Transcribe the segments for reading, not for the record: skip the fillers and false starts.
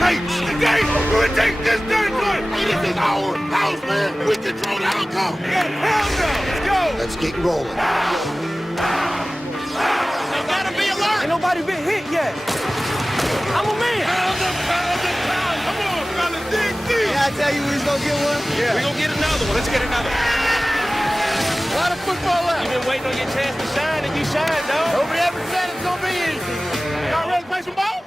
take today. We take this territory. This is our house, man. We control the outcome. Yeah, hell no. Let's go. Let's get rolling. You gotta be alert. Ain't nobody been hit yet. I'm a man. Pound. Come on, fellas. Dig deep. Yeah, I tell you we was gonna get one. Yeah. We're gonna get another one. Let's get another one. A lot of football left. You've been waiting on your chance to shine, and you shine, dog. Nobody ever said it's gonna be easy. Y'all ready to play some ball?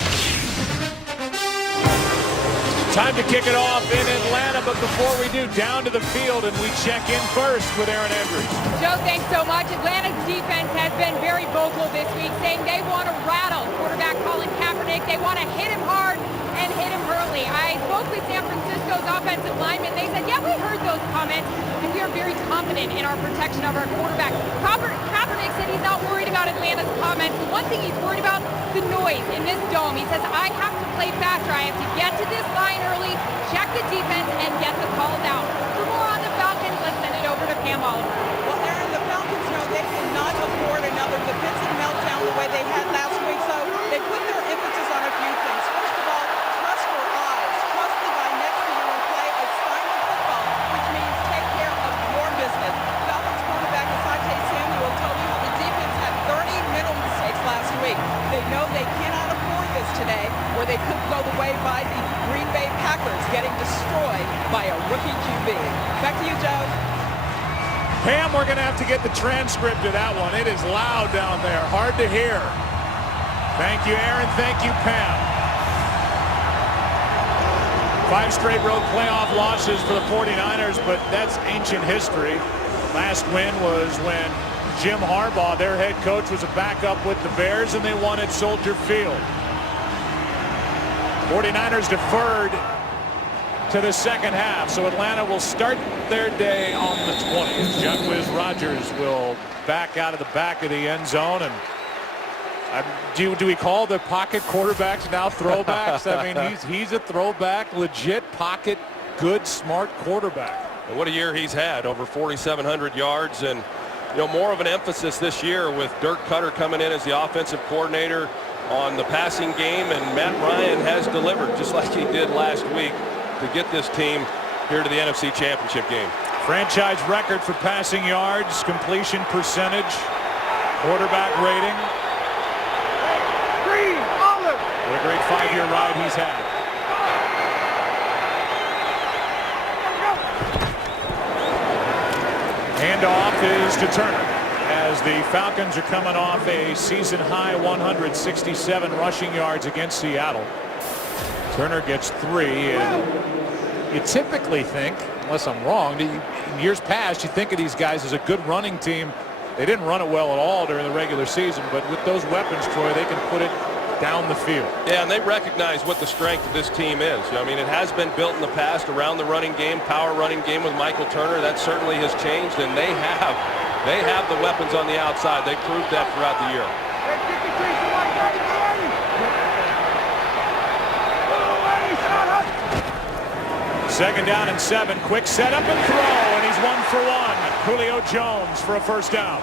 Time to kick it off in Atlanta, but before we do, down to the field, and we check in first with Aaron Andrews. Joe, thanks so much. Atlanta's defense has been very vocal this week, saying they want to rattle quarterback Colin Kaepernick. They want to hit him hard and hit him early. I spoke with San Francisco's offensive linemen. They said, yeah, we heard those comments, and we are very confident in our protection of our quarterback. Kaepernick said he's not worried about Atlanta's comments. The one thing he's worried about, the noise in this dome. He says, I have to play faster. I have to get to this line early, check the defense, and get the calls out. For more on the Falcons, let's send it over to Pam Oliver. Well, Aaron, the Falcons know they cannot afford another defensive meltdown the way they had last week, so they put their emphasis on a few things. First of all, trust your eyes. Trust the guy next to you and play assignment football, which means take care of your business. Falcons cornerback Asante Samuel told you how the defense had 30 mental mistakes last week. They know they cannot afford this today, or they could go the way by the Green Bay Packers getting destroyed by a rookie QB. Back to you, Joe. Pam, we're going to have to get the transcript of that one. It is loud down there. Hard to hear. Thank you, Aaron. Thank you, Pam. 5 straight road playoff losses for the 49ers, but that's ancient history. Last win was when Jim Harbaugh, their head coach, was a backup with the Bears, and they won at Soldier Field. 49ers deferred to the second half, so Atlanta will start their day on the 20th. Jacquizz Rodgers will back out of the back of the end zone, and do we call the pocket quarterbacks now throwbacks? I mean, he's a throwback, legit pocket, good, smart quarterback. And what a year he's had, over 4,700 yards, and more of an emphasis this year with Dirk Cutter coming in as the offensive coordinator on the passing game, and Matt Ryan has delivered just like he did last week to get this team here to the NFC Championship game. Franchise record for passing yards, completion percentage, quarterback rating. What a great 5-year ride he's had. Handoff is to Turner as the Falcons are coming off a season-high 167 rushing yards against Seattle. Turner gets 3, and you typically think, unless I'm wrong, in years past you think of these guys as a good running team. They didn't run it well at all during the regular season, but with those weapons, Troy, they can put it down the field. Yeah, and they recognize what the strength of this team is. I mean, it has been built in the past around the running game, power running game with Michael Turner. That certainly has changed, and they have the weapons on the outside. They proved that throughout the year. Second down and 7. Quick setup and throw, and he's 1 for 1. Julio Jones for a first down.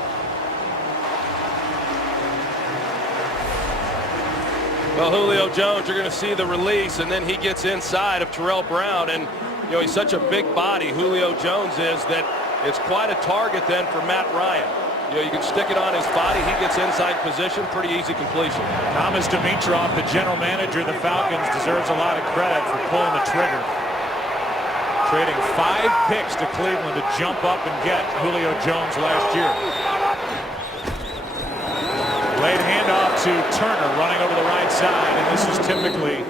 Well, Julio Jones, you're going to see the release, and then he gets inside of Terrell Brown, and he's such a big body, Julio Jones is, that it's quite a target then for Matt Ryan. You can stick it on his body, he gets inside position, pretty easy completion. Thomas Dimitroff, the general manager of the Falcons, deserves a lot of credit for pulling the trigger. Trading 5 picks to Cleveland to jump up and get Julio Jones last year. Late handoff to Turner, running over the right side, and this is typically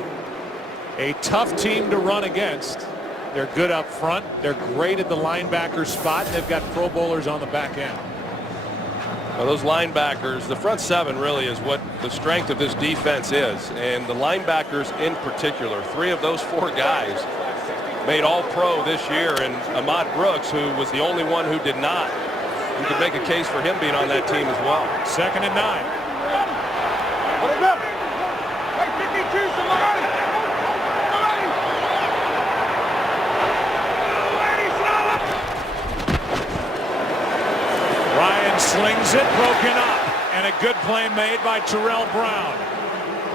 a tough team to run against. They're good up front, they're great at the linebacker spot, and they've got Pro Bowlers on the back end. Well, those linebackers, the front 7 really is what the strength of this defense is, and the linebackers in particular, 3 of those 4 guys made All-Pro this year, and Ahmad Brooks, who was the only one who did not. You could make a case for him being on that team as well. 2nd and 9. Ryan slings it, broken up, and a good play made by Terrell Brown.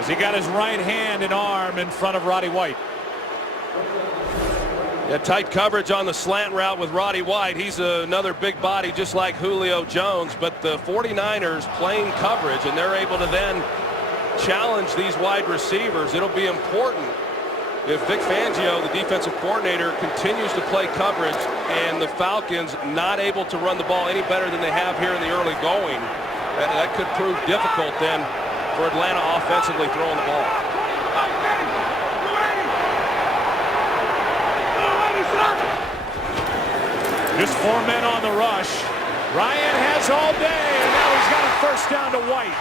As he got his right hand and arm in front of Roddy White. Yeah, tight coverage on the slant route with Roddy White. He's another big body just like Julio Jones, but the 49ers playing coverage, and they're able to then challenge these wide receivers. It'll be important if Vic Fangio, the defensive coordinator, continues to play coverage and the Falcons not able to run the ball any better than they have here in the early going. That could prove difficult then for Atlanta offensively throwing the ball. Just 4 men on the rush. Ryan has all day, and now he's got a first down to White.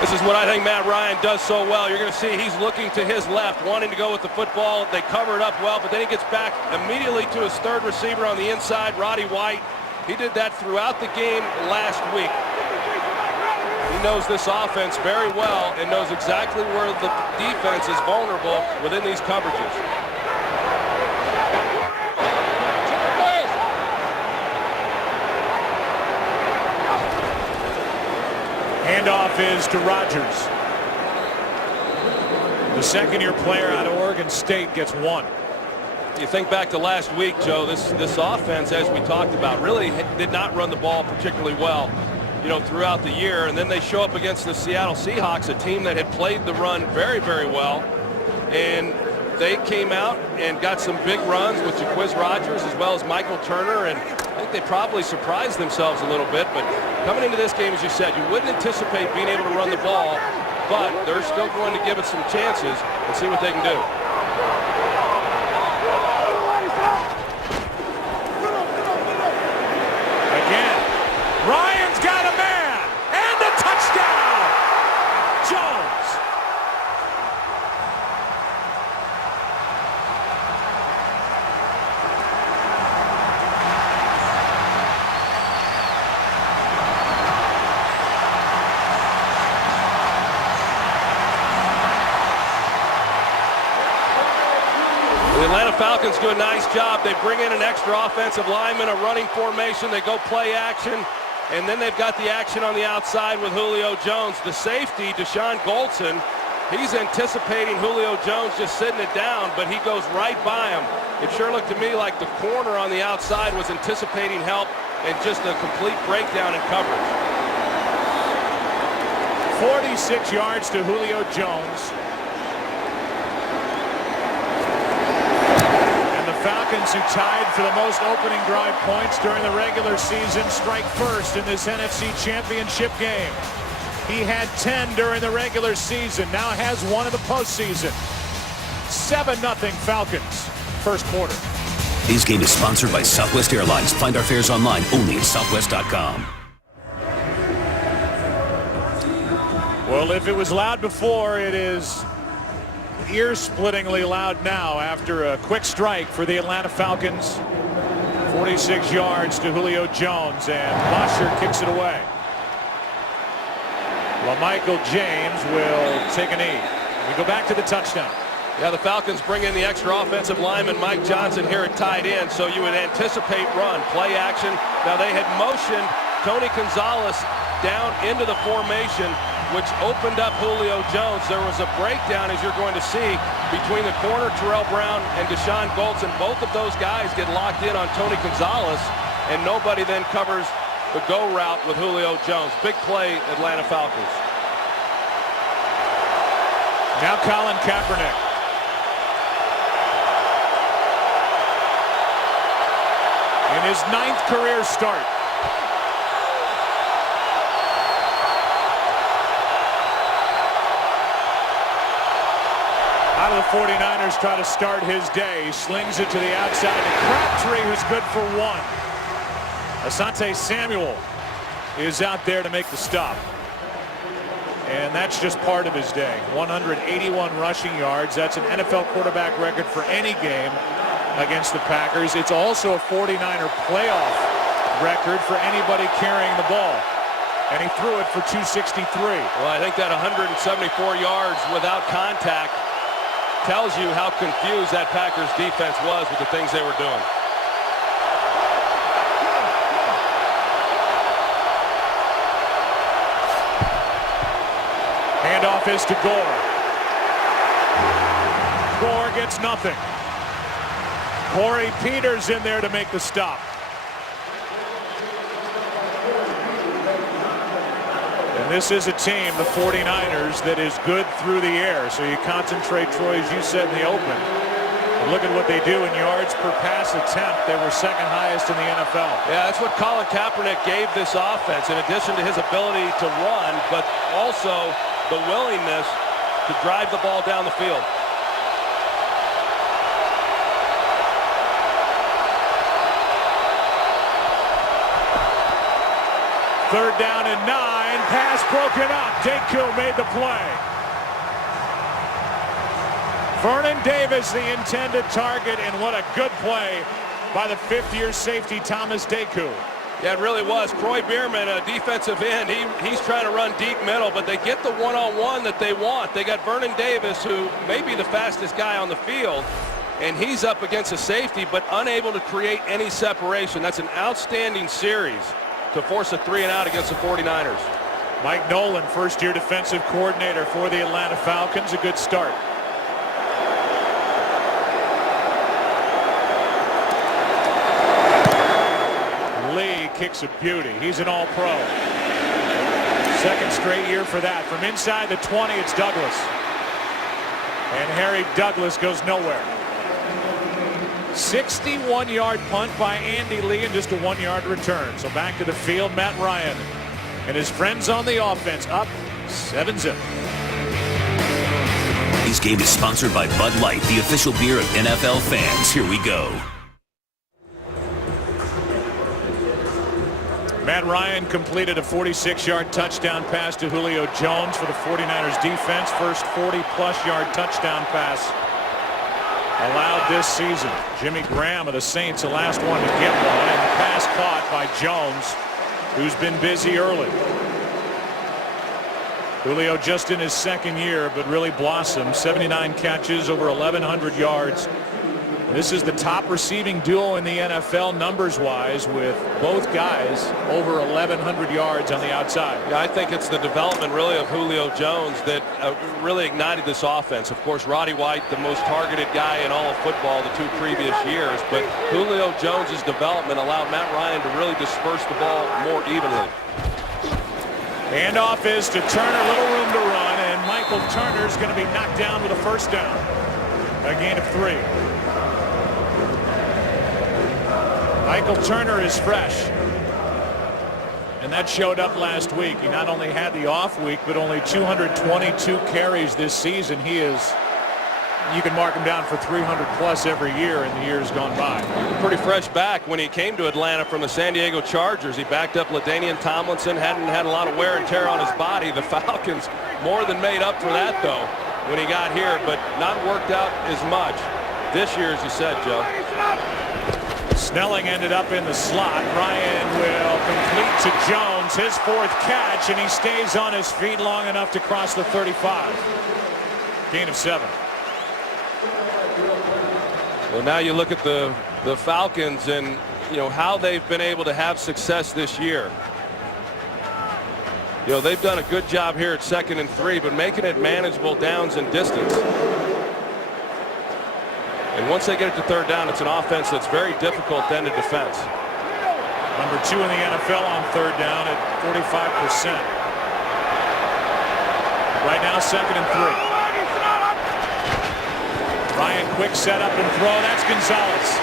This is what I think Matt Ryan does so well. You're going to see he's looking to his left, wanting to go with the football. They cover it up well, but then he gets back immediately to his third receiver on the inside, Roddy White. He did that throughout the game last week. He knows this offense very well and knows exactly where the defense is vulnerable within these coverages. Handoff is to Rodgers. The second-year player out of Oregon State gets 1. You think back to last week, Joe, this offense, as we talked about, really did not run the ball particularly well, throughout the year. And then they show up against the Seattle Seahawks, a team that had played the run very, very well. And they came out and got some big runs with Jaquiz Rodgers as well as Michael Turner. And I think they probably surprised themselves a little bit. But coming into this game, as you said, you wouldn't anticipate being able to run the ball. But they're still going to give it some chances and see what they can do. Ryan's got a man and a touchdown. Jones. The Atlanta Falcons do a nice job. They bring in an extra offensive lineman, a running formation. They go play action. And then they've got the action on the outside with Julio Jones. The safety, Deshaun Goldson, he's anticipating Julio Jones just sitting it down, but he goes right by him. It sure looked to me like the corner on the outside was anticipating help and just a complete breakdown in coverage. 46 yards to Julio Jones. Falcons, who tied for the most opening drive points during the regular season, strike first in this NFC Championship game. He had 10 during the regular season, now has 1 in the postseason. 7-0 Falcons, first quarter. This game is sponsored by Southwest Airlines. Find our fares online only at southwest.com. Well, if it was loud before, it is ear-splittingly loud now after a quick strike for the Atlanta Falcons. 46 yards to Julio Jones, and Bosher kicks it away. LaMichael James will take a knee. We go back to the touchdown. Yeah, the Falcons bring in the extra offensive lineman, Mike Johnson, here at tight end, so you would anticipate run, play action. Now they had motioned Tony Gonzalez down into the formation, which opened up Julio Jones. There was a breakdown, as you're going to see, between the corner, Terrell Brown, and Deshaun Goldson. Both of those guys get locked in on Tony Gonzalez, and nobody then covers the go route with Julio Jones. Big play, Atlanta Falcons. Now Colin Kaepernick. In his 9th career start. How do the 49ers try to start his day? He slings it to the outside to Crabtree, who's good for 1. Asante Samuel is out there to make the stop. And that's just part of his day. 181 rushing yards. That's an NFL quarterback record for any game against the Packers. It's also a 49er playoff record for anybody carrying the ball. And he threw it for 263. Well, I think that 174 yards without contact tells you how confused that Packers defense was with the things they were doing. Handoff is to Gore. Gore gets nothing. Corey Peters in there to make the stop. And this is a team, the 49ers, that is good through the air. So you concentrate, Troy, as you said in the open. And look at what they do in yards per pass attempt. They were second highest in the NFL. Yeah, that's what Colin Kaepernick gave this offense, in addition to his ability to run, but also the willingness to drive the ball down the field. Third down and 9. Pass broken up. Deku made the play. Vernon Davis, the intended target, and what a good play by the fifth-year safety, Thomas Deku. Yeah, it really was. Troy Bierman, a defensive end, he's trying to run deep middle, but they get the one-on-one that they want. They got Vernon Davis, who may be the fastest guy on the field, and he's up against a safety, but unable to create any separation. That's an outstanding series to force a 3-and-out against the 49ers. Mike Nolan, first-year defensive coordinator for the Atlanta Falcons. A good start. Lee kicks a beauty. He's an all-pro. Second straight year for that. From inside the 20, it's Douglas. And Harry Douglas goes nowhere. 61-yard punt by Andy Lee and just a 1-yard return. So back to the field, Matt Ryan and his friends on the offense, up 7-0. This game is sponsored by Bud Light, the official beer of NFL fans. Here we go. Matt Ryan completed a 46-yard touchdown pass to Julio Jones for the 49ers defense. First 40-plus yard touchdown pass allowed this season. Jimmy Graham of the Saints, the last one to get one, and the pass caught by Jones, who's been busy early. Julio just in his second year, but really blossomed. 79 catches, over 1,100 yards. This is the top receiving duo in the NFL numbers-wise, with both guys over 1,100 yards on the outside. Yeah, I think it's the development really of Julio Jones that really ignited this offense. Of course, Roddy White, the most targeted guy in all of football the 2 previous years, but Julio Jones's development allowed Matt Ryan to really disperse the ball more evenly. Handoff is to Turner, little room to run, and Michael Turner's going to be knocked down with a first down. A gain of 3. Michael Turner is fresh, and that showed up last week. He not only had the off week, but only 222 carries this season. He is, you can mark him down for 300 plus every year in the years gone by. Pretty fresh back when he came to Atlanta from the San Diego Chargers. He backed up LaDainian Tomlinson, hadn't had a lot of wear and tear on his body. The Falcons more than made up for that, though, when he got here, but not worked out as much this year, as you said, Joe. Snelling ended up in the slot. Ryan will complete to Jones, his 4th catch, and he stays on his feet long enough to cross the 35. Gain of 7. Well, now you look at the Falcons and, you know, how they've been able to have success this year. You know, they've done a good job here at 2nd and 3, but making it manageable downs and distance. And once they get it to 3rd down, it's an offense that's very difficult then to defense. Number 2 in the NFL on 3rd down at 45%. Right now, 2nd and 3. Ryan, quick setup and throw. That's Gonzalez.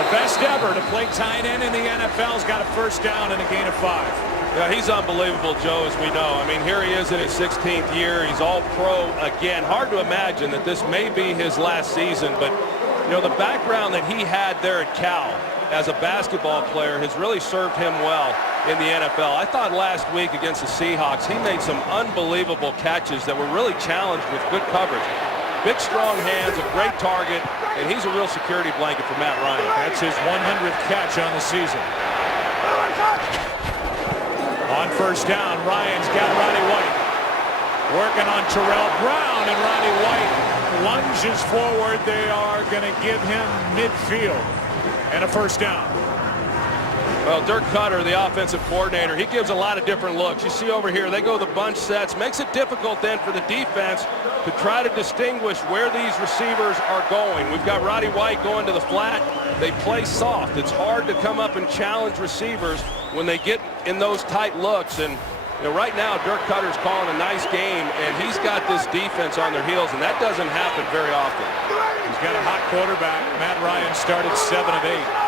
The best ever to play tight end in the NFL's got a first down and a gain of 5. Yeah, he's unbelievable, Joe, as we know. I mean, here he is in his 16th year. He's all pro again. Hard to imagine that this may be his last season, but, you know, the background that he had there at Cal as a basketball player has really served him well in the NFL. I thought last week against the Seahawks, he made some unbelievable catches that were really challenged with good coverage. Big, strong hands, a great target, and he's a real security blanket for Matt Ryan. That's his 100th catch on the season. On first down, Ryan's got Roddy White. Working on Terrell Brown, and Roddy White lunges forward. They are going to give him midfield and a first down. Well, Dirk Cutter, the offensive coordinator, he gives a lot of different looks. You see over here, they go the bunch sets. Makes it difficult then for the defense to try to distinguish where these receivers are going. We've got Roddy White going to the flat. They play soft. It's hard to come up and challenge receivers when they get in those tight looks. And right now, Dirk Cutter's calling a nice game, and he's got this defense on their heels, and that doesn't happen very often. He's got a hot quarterback. Matt Ryan started 7 of 8.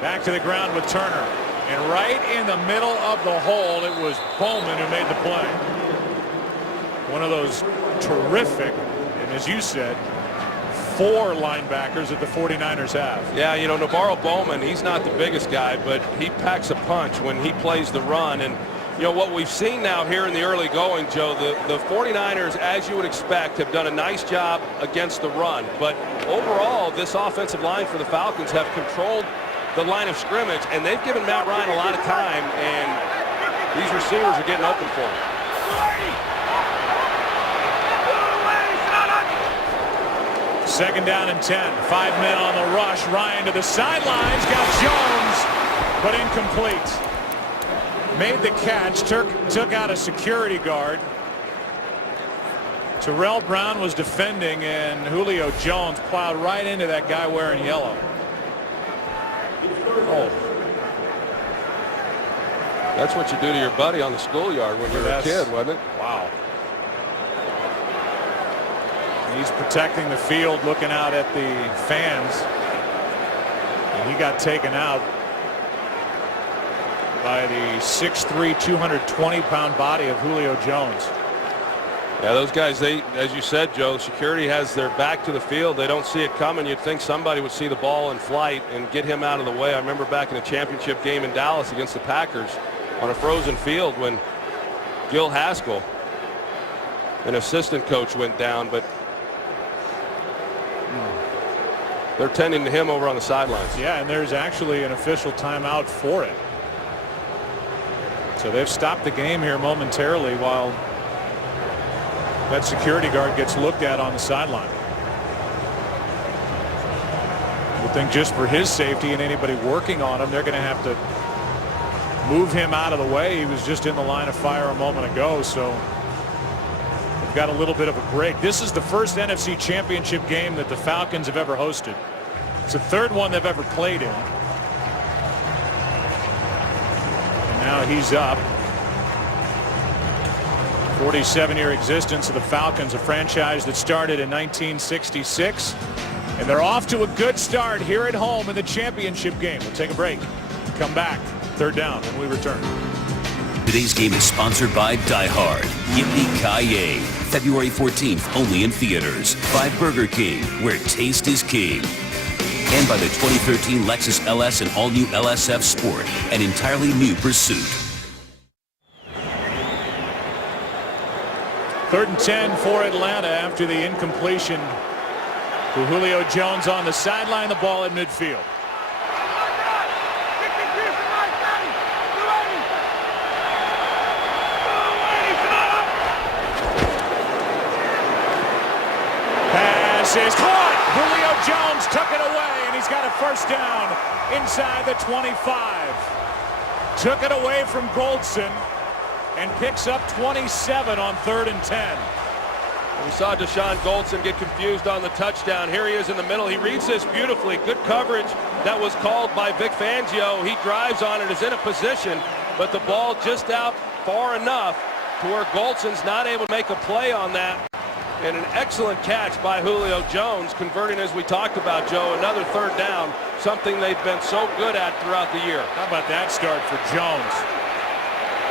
Back to the ground with Turner. And right in the middle of the hole, it was Bowman who made the play. One of those terrific, and as you said, 4 linebackers that the 49ers have. Yeah, Navarro Bowman, he's not the biggest guy, but he packs a punch when he plays the run. And, what we've seen now here in the early going, Joe, the 49ers, as you would expect, have done a nice job against the run. But overall, this offensive line for the Falcons have controlled the line of scrimmage, and they've given Matt Ryan a lot of time, and these receivers are getting open for him. Second down and 10. 5 men on the rush. Ryan to the sidelines. Got Jones, but incomplete. Made the catch. Took out a security guard. Terrell Brown was defending, and Julio Jones plowed right into that guy wearing yellow. Oh. That's what you do to your buddy on the schoolyard when you're a kid, wasn't it? Wow. He's protecting the field, looking out at the fans. And he got taken out by the 6'3", 220-pound body of Julio Jones. Yeah, those guys, as you said, Joe, security has their back to the field. They don't see it coming. You'd think somebody would see the ball in flight and get him out of the way. I remember back in a championship game in Dallas against the Packers on a frozen field when Gil Haskell, an assistant coach, went down, but they're tending to him over on the sidelines. Yeah, and there's actually an official timeout for it. So they've stopped the game here momentarily while that security guard gets looked at on the sideline. I would think just for his safety and anybody working on him, they're going to have to move him out of the way. He was just in the line of fire a moment ago, so they've got a little bit of a break. This is the first NFC Championship game that the Falcons have ever hosted. It's the third one they've ever played in. And now he's up. 47-year existence of the Falcons, a franchise that started in 1966. And they're off to a good start here at home in the championship game. We'll take a break. Come back. Third down when we return. Today's game is sponsored by Die Hard. Yippee-ki-yay. February 14th, only in theaters. By Burger King, where taste is king. And by the 2013 Lexus LS and all-new LSF Sport, an entirely new pursuit. 3rd and 10 for Atlanta after the incompletion to Julio Jones on the sideline. The ball at midfield. Pass is caught. Julio Jones took it away, and he's got a first down inside the 25. Took it away from Goldson and picks up 27 on 3rd and 10. We saw Deshaun Goldson get confused on the touchdown. Here he is in the middle. He reads this beautifully. Good coverage that was called by Vic Fangio. He drives on it, is in a position, but the ball just out far enough to where Goldson's not able to make a play on that. And an excellent catch by Julio Jones, converting, as we talked about, Joe, another 3rd down, something they've been so good at throughout the year. How about that start for Jones?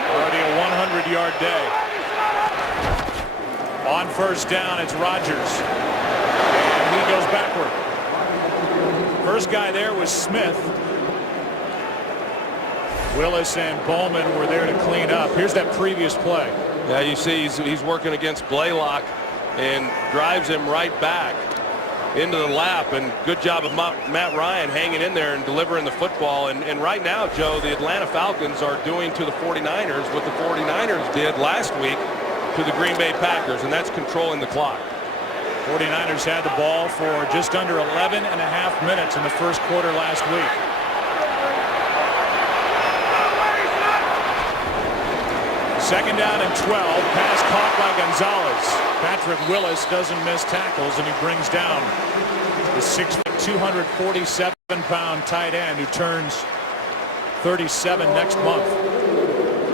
Already a 100-yard day. On first down, it's Rodgers. And he goes backward. First guy there was Smith. Willis and Bowman were there to clean up. Here's that previous play. Yeah, you see he's working against Blaylock and drives him right back into the lap, and good job of Matt Ryan hanging in there and delivering the football. And right now, Joe, the Atlanta Falcons are doing to the 49ers what the 49ers did last week to the Green Bay Packers, and that's controlling the clock. 49ers had the ball for just under 11 and a half minutes in the first quarter last week. Second down and 12. Pass caught by Gonzalez. Patrick Willis doesn't miss tackles, and he brings down the 247-pound tight end who turns 37 next month.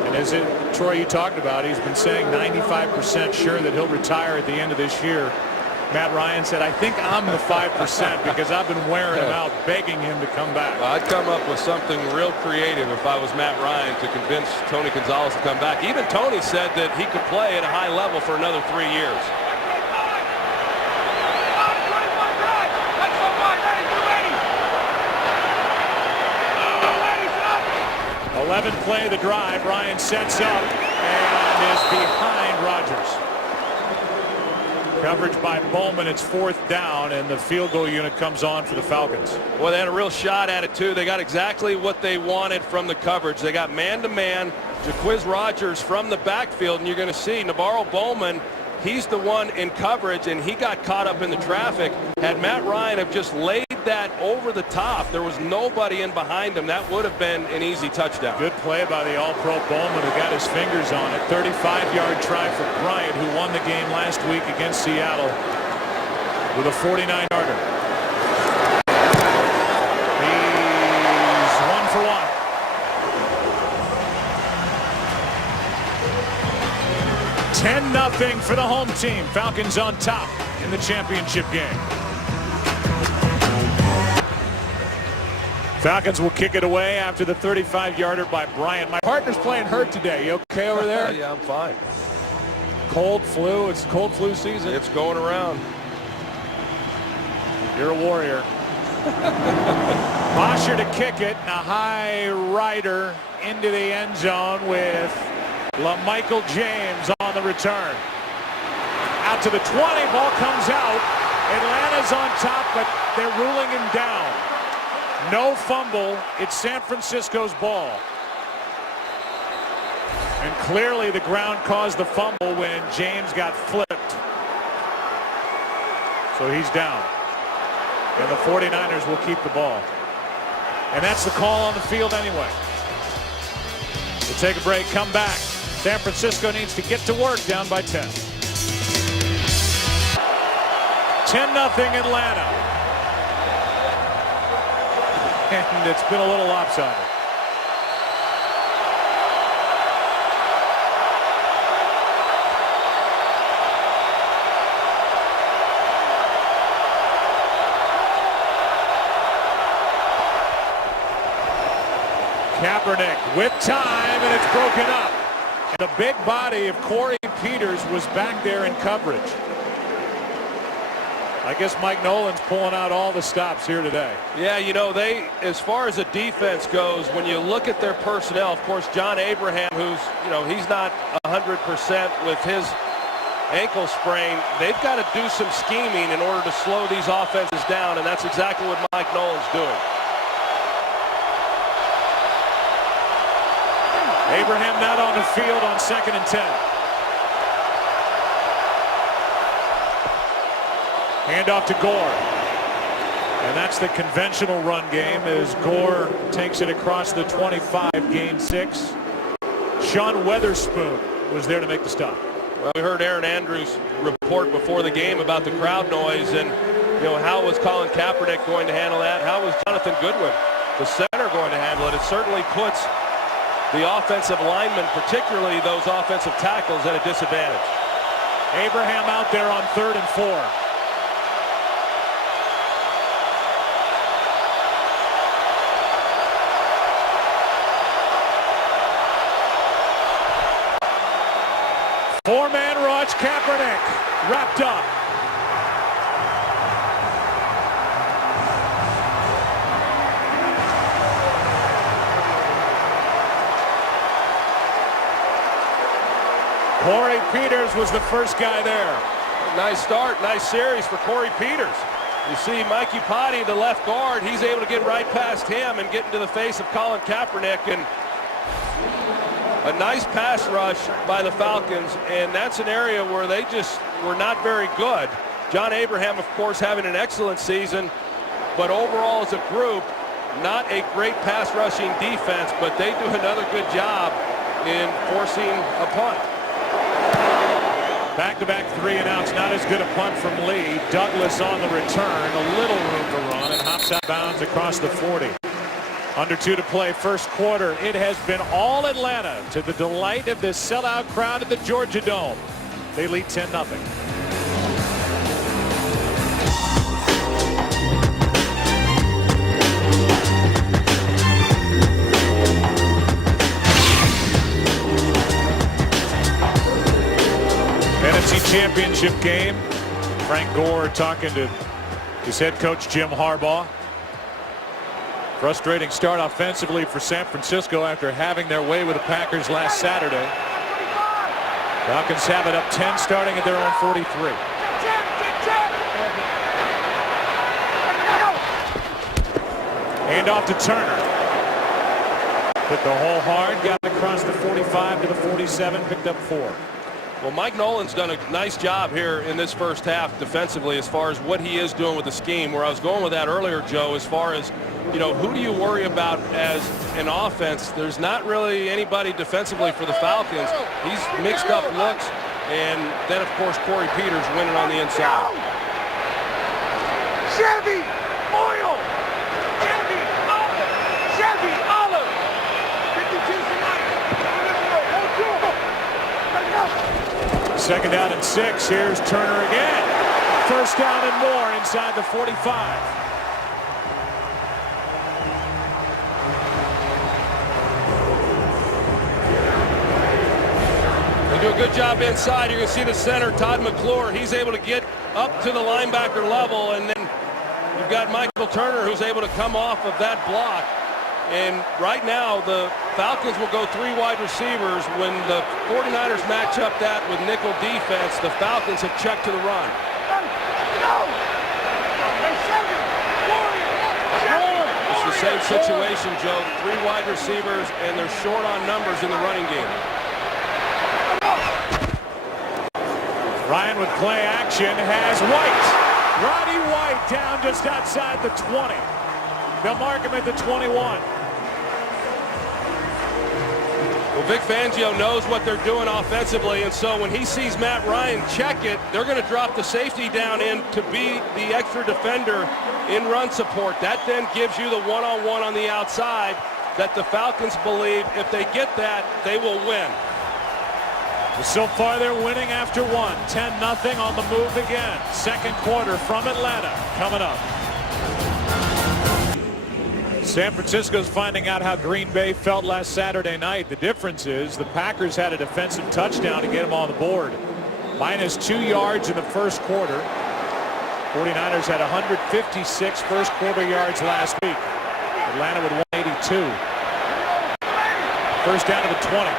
And as Troy, you talked about, he's been saying 95% sure that he'll retire at the end of this year. Matt Ryan said, I think I'm the 5% because I've been wearing him out, begging him to come back. I'd come up with something real creative if I was Matt Ryan to convince Tony Gonzalez to come back. Even Tony said that he could play at a high level for another 3 years. 11 play of the drive. Ryan sets up and is behind Rodgers. Coverage by Bowman. It's 4th down, and the field goal unit comes on for the Falcons. Well, they had a real shot at it, too. They got exactly what they wanted from the coverage. They got man-to-man, Jaquiz Rodgers from the backfield, and you're going to see Navarro Bowman, he's the one in coverage, and he got caught up in the traffic. Had Matt Ryan have just laid that over the top, there was nobody in behind him. That would have been an easy touchdown. Good play by the All-Pro Bowman, who got his fingers on it. 35-yard try for Bryant, who won the game last week against Seattle with a 49-yarder. He's 1 for 1. 10-0 for the home team. Falcons on top in the championship game. Falcons will kick it away after the 35-yarder by Bryant. My partner's playing hurt today. You okay over there? Yeah, I'm fine. Cold flu. It's cold flu season. It's going around. You're a warrior. Bosher to kick it. A high rider into the end zone with LaMichael James on the return. Out to the 20. Ball comes out. Atlanta's on top, but they're ruling him down. No fumble. It's San Francisco's ball. And clearly the ground caused the fumble when James got flipped. So he's down. And the 49ers will keep the ball. And that's the call on the field anyway. We'll take a break, come back. San Francisco needs to get to work, down by 10. 10-0 Atlanta. And it's been a little lopsided. Kaepernick with time, and it's broken up. And the big body of Corey Peters was back there in coverage. I guess Mike Nolan's pulling out all the stops here today. Yeah, you know, as far as the defense goes, when you look at their personnel, of course, John Abraham, who's, you know, he's not 100% with his ankle sprain. They've got to do some scheming in order to slow these offenses down, and that's exactly what Mike Nolan's doing. Abraham not on the field on 2nd and 10. Handoff to Gore. And that's the conventional run game as Gore takes it across the 25, gain 6. Sean Weatherspoon was there to make the stop. Well, we heard Aaron Andrews report before the game about the crowd noise and, you know, how was Colin Kaepernick going to handle that? How was Jonathan Goodwin, the center, going to handle it? It certainly puts the offensive linemen, particularly those offensive tackles, at a disadvantage. Abraham out there on 3rd and 4. Four-man rush, Kaepernick wrapped up. Corey Peters was the first guy there. Nice start, nice series for Corey Peters. You see Mikey Potty, the left guard, he's able to get right past him and get into the face of Colin Kaepernick, and a nice pass rush by the Falcons, and that's an area where they just were not very good. John Abraham, of course, having an excellent season, but overall as a group, not a great pass rushing defense, but they do another good job in forcing a punt. Back-to-back 3-and-outs. Not as good a punt from Lee. Douglas on the return. A little room to run and hops out of bounds across the 40. Under 2 to play, first quarter. It has been all Atlanta to the delight of this sellout crowd at the Georgia Dome. They lead 10-0. NFC Championship game. Frank Gore talking to his head coach Jim Harbaugh. Frustrating start offensively for San Francisco after having their way with the Packers last Saturday. Falcons have it up 10 starting at their own 43. Hand off to Turner. Hit the hole hard, got across the 45 to the 47, picked up 4. Well, Mike Nolan's done a nice job here in this first half defensively as far as what he is doing with the scheme. Where I was going with that earlier, Joe, as far as, you know, who do you worry about as an offense? There's not really anybody defensively for the Falcons. He's mixed up looks, and then, of course, Corey Peters winning on the inside. Chevy! Oil! Chevy! Olive! Chevy! Olive! 52 tonight! Second down and 6. Here's Turner again. First down and more inside the 45. They do a good job inside. You're going to see the center, Todd McClure. He's able to get up to the linebacker level, and then you've got Michael Turner who's able to come off of that block. And right now, the Falcons will go 3 wide receivers. When the 49ers match up that with nickel defense, the Falcons have checked to the run. It's the same situation, Joe. 3 wide receivers, and they're short on numbers in the running game. Ryan with play action has White. Roddy White down just outside the 20. They'll mark him at the 21. Well, Vic Fangio knows what they're doing offensively, and so when he sees Matt Ryan check it, they're going to drop the safety down in to be the extra defender in run support. That then gives you the one-on-one on the outside that the Falcons believe if they get that, they will win. So far, they're winning after 1. 10-0 on the move again. Second quarter from Atlanta coming up. San Francisco's finding out how Green Bay felt last Saturday night. The difference is the Packers had a defensive touchdown to get them on the board. Minus 2 yards in the first quarter. 49ers had 156 first quarter yards last week. Atlanta with 182. First down to the 20.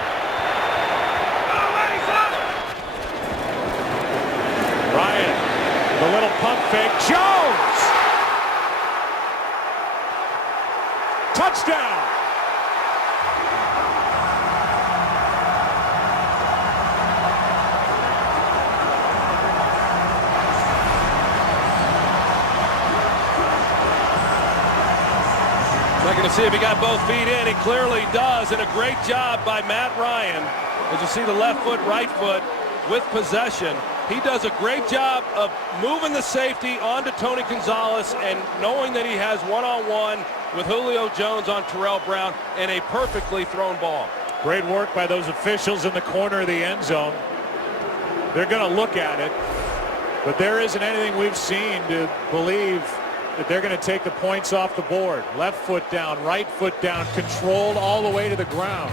Ryan, the little pump fake. Jones! Touchdown! Looking to see if he got both feet in. He clearly does, and a great job by Matt Ryan. As you see the left foot, right foot with possession. He does a great job of moving the safety onto Tony Gonzalez and knowing that he has one-on-one with Julio Jones on Terrell Brown and a perfectly thrown ball. Great work by those officials in the corner of the end zone. They're going to look at it, but there isn't anything we've seen to believe that they're going to take the points off the board. Left foot down, right foot down, controlled all the way to the ground.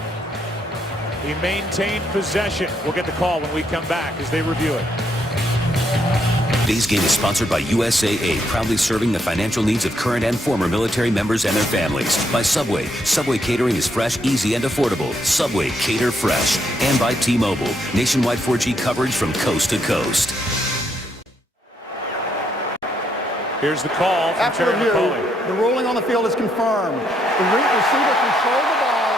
He maintained possession. We'll get the call when we come back as they review it. Today's game is sponsored by USAA, proudly serving the financial needs of current and former military members and their families. By Subway. Subway catering is fresh, easy, and affordable. Subway, cater fresh. And by T-Mobile, nationwide 4G coverage from coast to coast. Here's the call from After Terry review, McCauley. the ruling on the field is confirmed. The receiver controlled the ball,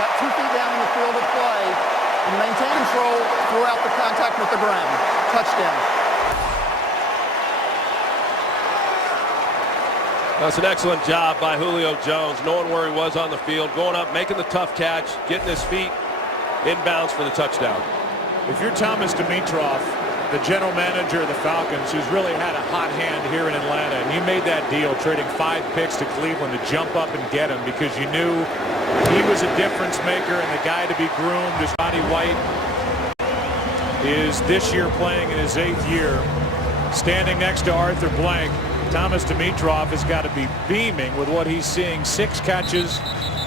got 2 feet down in the field of play, and maintained control throughout the contact with the ground. Touchdown. That's an excellent job by Julio Jones, knowing where he was on the field, going up, making the tough catch, getting his feet inbounds for the touchdown. If you're Thomas Dimitroff, the general manager of the Falcons, who's really had a hot hand here in Atlanta, and you made that deal trading 5 picks to Cleveland to jump up and get him because you knew he was a difference maker and the guy to be groomed. As Roddy White is this year playing in his 8th year, standing next to Arthur Blank, Thomas Dimitroff has got to be beaming with what he's seeing. 6 catches,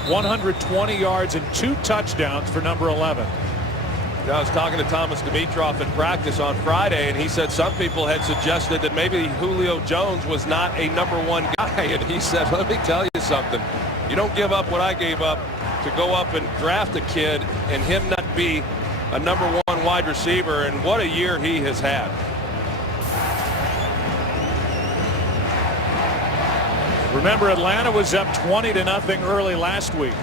120 yards, and 2 touchdowns for number 11. I was talking to Thomas Dimitroff in practice on Friday, and he said some people had suggested that maybe Julio Jones was not a #1 guy. And he said, let me tell you something. You don't give up what I gave up to go up and draft a kid and him not be a #1 wide receiver. And what a year he has had. Remember, Atlanta was up 20-0 early last week.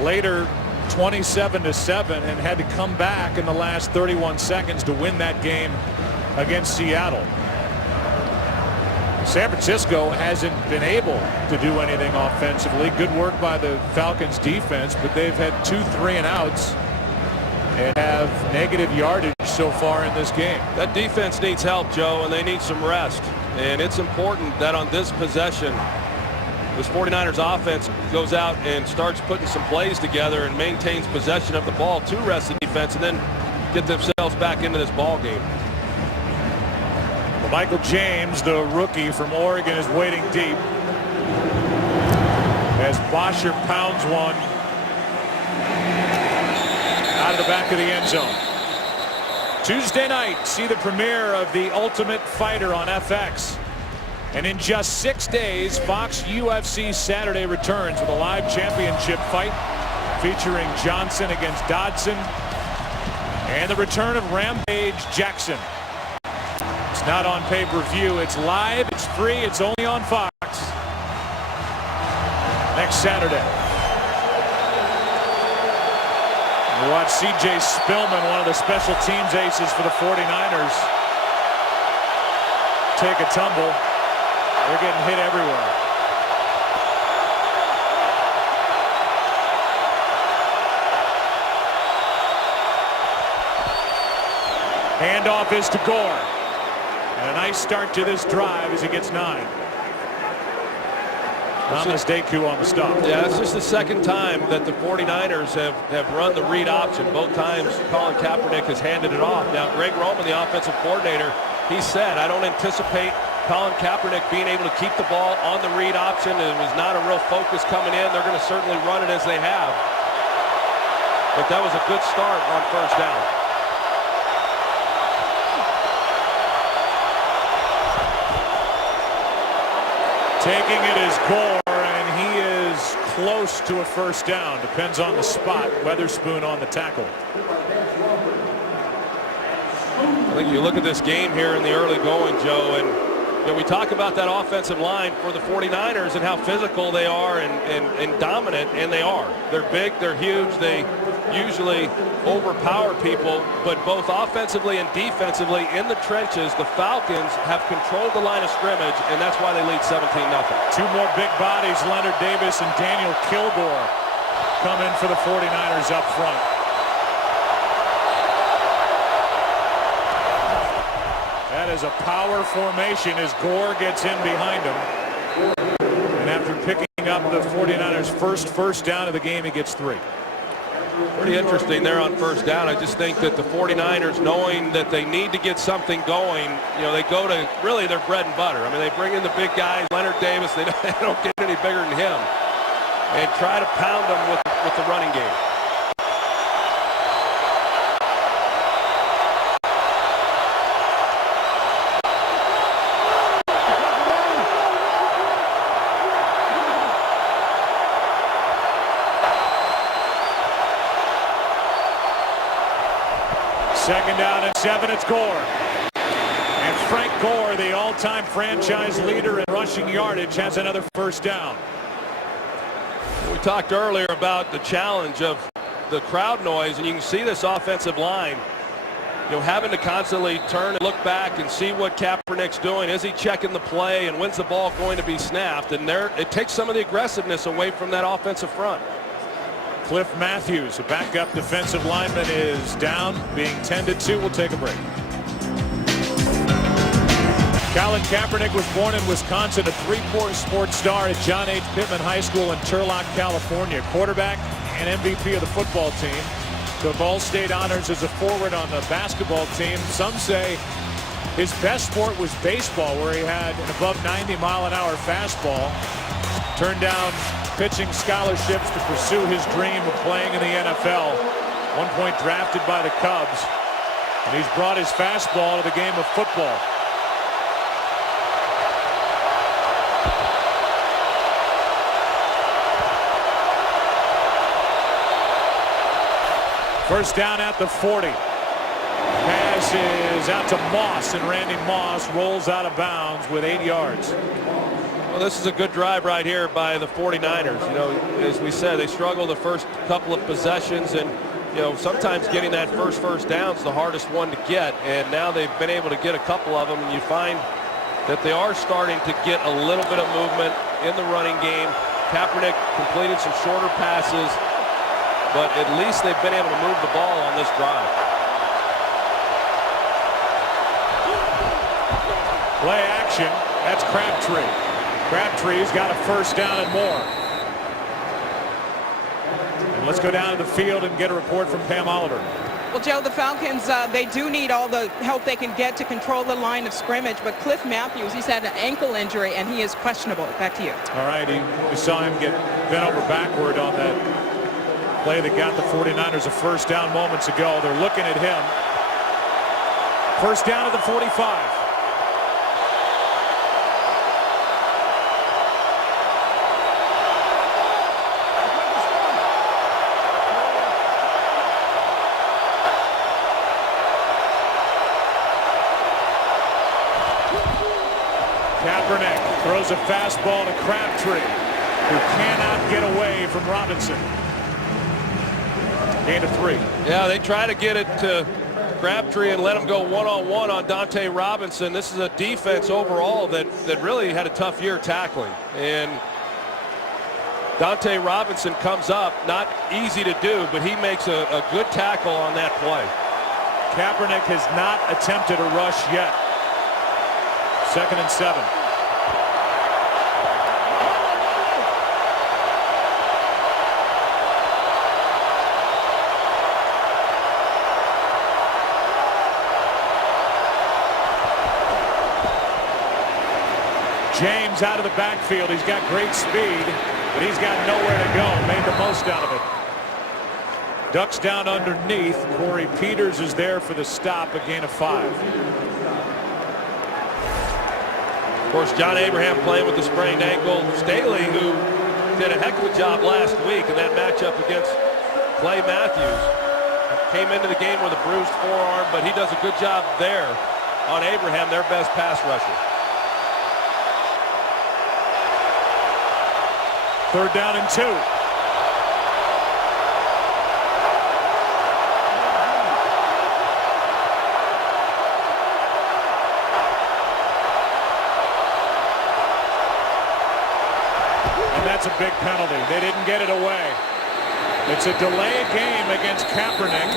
Later, 27-7, and had to come back in the last 31 seconds to win that game against Seattle. San Francisco hasn't been able to do anything offensively. Good work by the Falcons defense, but they've had 2 3-and-outs and have negative yardage so far in this game. That defense needs help, Joe, and they need some rest. And it's important that on this possession, this 49ers offense goes out and starts putting some plays together and maintains possession of the ball to rest the defense and then get themselves back into this ball game. Well, Michael James, the rookie from Oregon, is waiting deep as Bosher pounds one out of the back of the end zone. Tuesday night, see the premiere of The Ultimate Fighter on FX. And in just 6 days, Fox UFC Saturday returns with a live championship fight featuring Johnson against Dodson and the return of Rampage Jackson. It's not on pay-per-view. It's live. It's free. It's only on Fox next Saturday. We watch C.J. Spillman, one of the special teams aces for the 49ers, take a tumble. They're getting hit everywhere. Handoff is to Gore. And a nice start to this drive as he gets 9. Thomas Deku on the stop. Yeah, it's just the second time that the 49ers have run the read option. Both times Colin Kaepernick has handed it off. Now, Greg Roman, the offensive coordinator, he said, I don't anticipate Colin Kaepernick being able to keep the ball on the read option. It was not a real focus coming in. They're going to certainly run it as they have. But that was a good start on first down. Taking it is Gore, and he is close to a first down. Depends on the spot. Weatherspoon on the tackle. I think you look at this game here in the early going, Joe, and we talk about that offensive line for the 49ers and how physical they are and dominant, and they are. They're big, they're huge, they usually overpower people, but both offensively and defensively in the trenches, the Falcons have controlled the line of scrimmage, and that's why they lead 17-0. 2 more big bodies, Leonard Davis and Daniel Kilgore, come in for the 49ers up front. That is a power formation as Gore gets in behind him. And after picking up the 49ers' first down of the game, he gets 3. Pretty interesting there on first down. I just think that the 49ers, knowing that they need to get something going, they go to really their bread and butter. I mean, they bring in the big guys, Leonard Davis, they don't get any bigger than him, and try to pound them with the running game. Second down and 7, it's Gore. And Frank Gore, the all-time franchise leader in rushing yardage, has another first down. We talked earlier about the challenge of the crowd noise, and you can see this offensive line, having to constantly turn and look back and see what Kaepernick's doing. Is he checking the play, and when's the ball going to be snapped? And it takes some of the aggressiveness away from that offensive front. Cliff Matthews, a backup defensive lineman, is down, being tended to. We'll take a break. Colin Kaepernick was born in Wisconsin, a three-sports star at John H. Pittman High School in Turlock, California. Quarterback and MVP of the football team. Took all-state honors as a forward on the basketball team. Some say his best sport was baseball, where he had an above 90-mile-an-hour fastball. Turned down pitching scholarships to pursue his dream of playing in the NFL. One point drafted by the Cubs. And he's brought his fastball to the game of football. First down at the 40. Pass is out to Moss, and Randy Moss rolls out of bounds with 8 yards. Well, this is a good drive right here by the 49ers. You know, as we said, they struggle the first couple of possessions, and you know, sometimes getting that first down is the hardest one to get, and now they've been able to get a couple of them, and you find that they are starting to get a little bit of movement in the running game. Kaepernick completed some shorter passes, but at least they've been able to move the ball on this drive. Play action. That's Crabtree. Crabtree's got a first down and more. And let's go down to the field and get a report from Pam Oliver. Well, Joe, the Falcons, they do need all the help they can get to control the line of scrimmage, but Cliff Matthews, he's had an ankle injury, and he is questionable. Back to you. All right, we saw him get bent over backward on that play that got the 49ers a first down moments ago. They're looking at him. First down at the 45. Kaepernick throws a fastball to Crabtree, who cannot get away from Robinson. Gain of 3. Yeah, they try to get it to Crabtree and let him go one-on-one on Dante Robinson. This is a defense overall that really had a tough year tackling. And Dante Robinson comes up, not easy to do, but he makes a good tackle on that play. Kaepernick has not attempted a rush yet. 2nd and 7. James out of the backfield. He's got great speed, but he's got nowhere to go. Made the most out of it. Ducks down underneath. Corey Peters is there for the stop, a gain of 5. Of course, John Abraham playing with the sprained ankle. Staley, who did a heck of a job last week in that matchup against Clay Matthews, came into the game with a bruised forearm, but he does a good job there on Abraham, their best pass rusher. 3rd down and 2. And that's a big penalty. They didn't get it away. It's a delayed game against Kaepernick.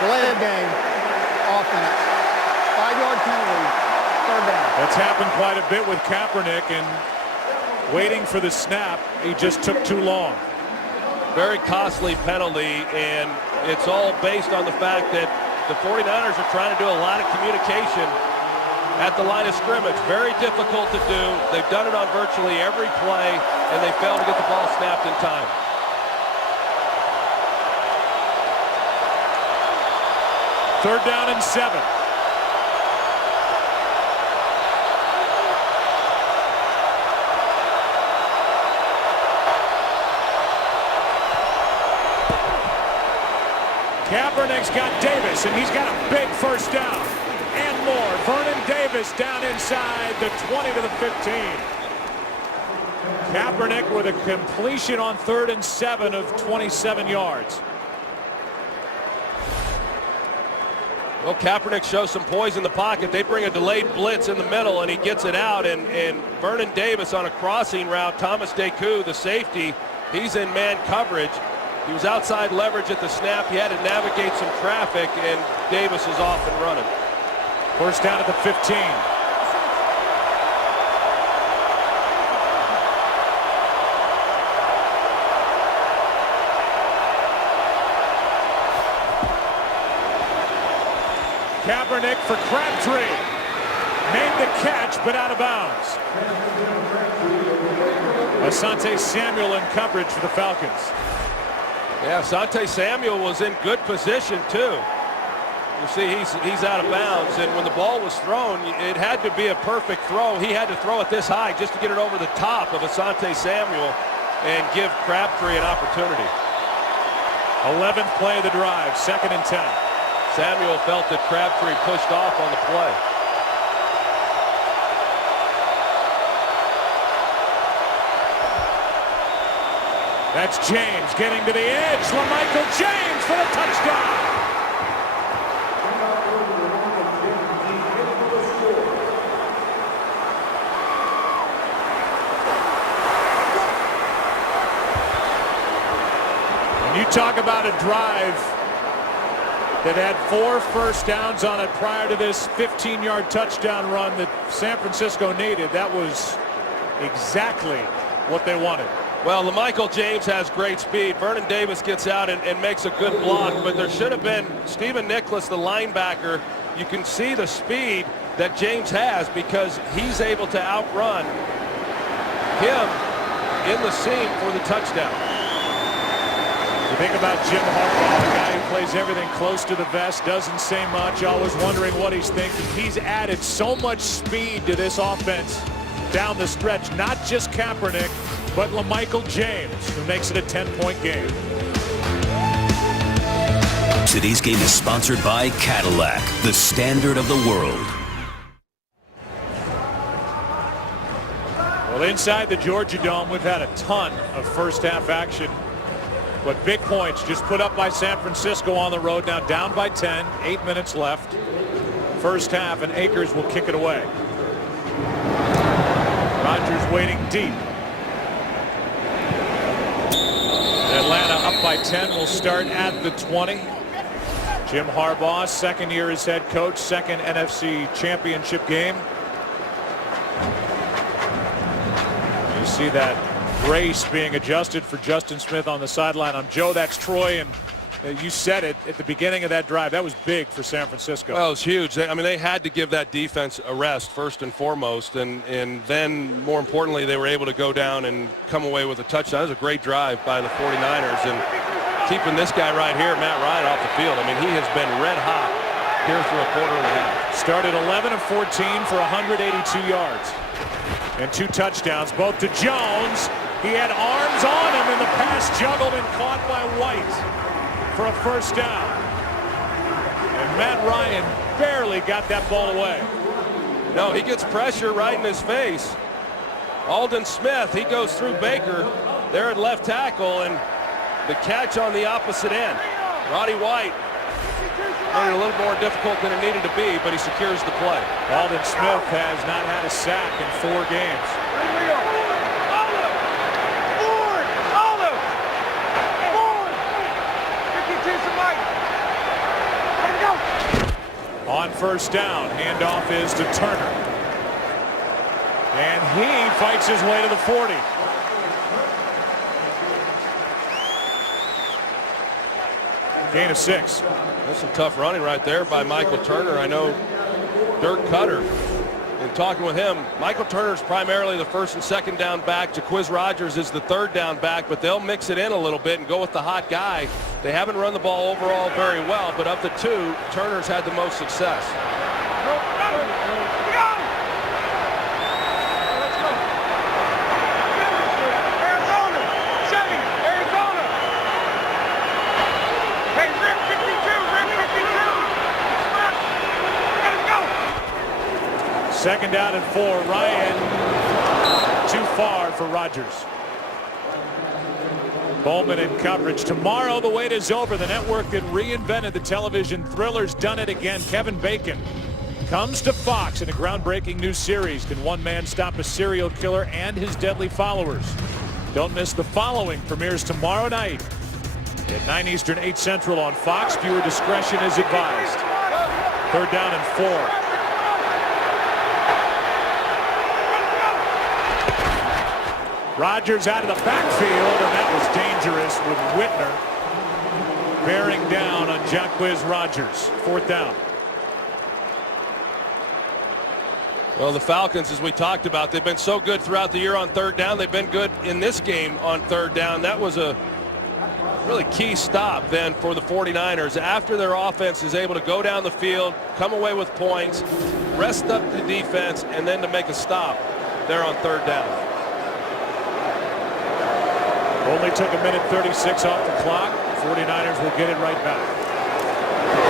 Delayed game. Offense. 5-yard penalty. 3rd down. That's happened quite a bit with Kaepernick, and waiting for the snap, he just took too long. Very costly penalty, and it's all based on the fact that the 49ers are trying to do a lot of communication at the line of scrimmage. Very difficult to do. They've done it on virtually every play, and they failed to get the ball snapped in time. Third down and 7. Kaepernick's got Davis, and he's got a big first down and more. Vernon Davis down inside the 20 to the 15. Kaepernick with a completion on 3rd and 7 of 27 yards. Well, Kaepernick shows some poise in the pocket. They bring a delayed blitz in the middle, and he gets it out. And Vernon Davis on a crossing route. Thomas Deku, the safety, he's in man coverage. He was outside leverage at the snap. He had to navigate some traffic, and Davis is off and running. First down at the 15. Kaepernick for Crabtree. Made the catch, but out of bounds. Asante Samuel in coverage for the Falcons. Yeah, Asante Samuel was in good position, too. You see, he's out of bounds, and when the ball was thrown, it had to be a perfect throw. He had to throw it this high just to get it over the top of Asante Samuel and give Crabtree an opportunity. 11th play of the drive, 2nd and 10. Samuel felt that Crabtree pushed off on the play. That's James getting to the edge. LaMichael James for the touchdown. When you talk about a drive that had 4 first downs on it prior to this 15-yard touchdown run that San Francisco needed, that was exactly what they wanted. Well, LaMichael James has great speed. Vernon Davis gets out and makes a good block, but there should have been Stephen Nicholas, the linebacker. You can see the speed that James has because he's able to outrun him in the seam for the touchdown. You think about Jim Harbaugh, a guy who plays everything close to the vest, doesn't say much, always wondering what he's thinking. He's added so much speed to this offense down the stretch, not just Kaepernick, but LaMichael James, who makes it a 10-point game. Today's game is sponsored by Cadillac, the standard of the world. Well, inside the Georgia Dome, we've had a ton of first-half action. But big points just put up by San Francisco on the road. Now down by 10, 8 minutes left. First half, and Akers will kick it away. Rodgers waiting deep. Atlanta up by 10 will start at the 20. Jim Harbaugh, second year as head coach, second NFC championship game. You see that brace being adjusted for Justin Smith on the sideline. I'm Joe, that's Troy, and you said it at the beginning of that drive. That was big for San Francisco. Well, it was huge. I mean, they had to give that defense a rest first and foremost, and then more importantly, they were able to go down and come away with a touchdown. That was a great drive by the 49ers, and keeping this guy right here, Matt Ryan, off the field. I mean, he has been red hot here through a quarter and a half. Started 11 of 14 for 182 yards and 2 touchdowns, both to Jones. He had arms on him, and the pass juggled and caught by White for a first down. And Matt Ryan barely got that ball away. No, he gets pressure right in his face. Aldon Smith, he goes through Baker there at left tackle, and the catch on the opposite end. Roddy White made it a little more difficult than it needed to be, but he secures the play. Aldon Smith has not had a sack in 4 games. On first down, handoff is to Turner. And he fights his way to the 40. Gain of 6. That's some tough running right there by Michael Turner. I know Dirk Cutter, in talking with him, Michael Turner's primarily the first and second down back. Jaquiz Rodgers is the third down back, but they'll mix it in a little bit and go with the hot guy. They haven't run the ball overall very well, but of the 2, Turner's had the most success. Second down and 4. Ryan too far for Rodgers. Bowman in coverage. Tomorrow the wait is over. The network that reinvented the television thriller's done it again. Kevin Bacon comes to Fox in a groundbreaking new series. Can one man stop a serial killer and his deadly followers? Don't miss The Following. Premieres tomorrow night at 9 Eastern, 8 Central on Fox. Viewer discretion is advised. 3rd down and 4. Rodgers out of the backfield, and that was dangerous with Whitner bearing down on Jacquizz Rodgers. 4th down. Well, the Falcons, as we talked about, they've been so good throughout the year on 3rd down. They've been good in this game on 3rd down. That was a really key stop then for the 49ers after their offense is able to go down the field, come away with points, rest up the defense, and then to make a stop there on 3rd down. Only took a minute 36 off the clock. 49ers will get it right back.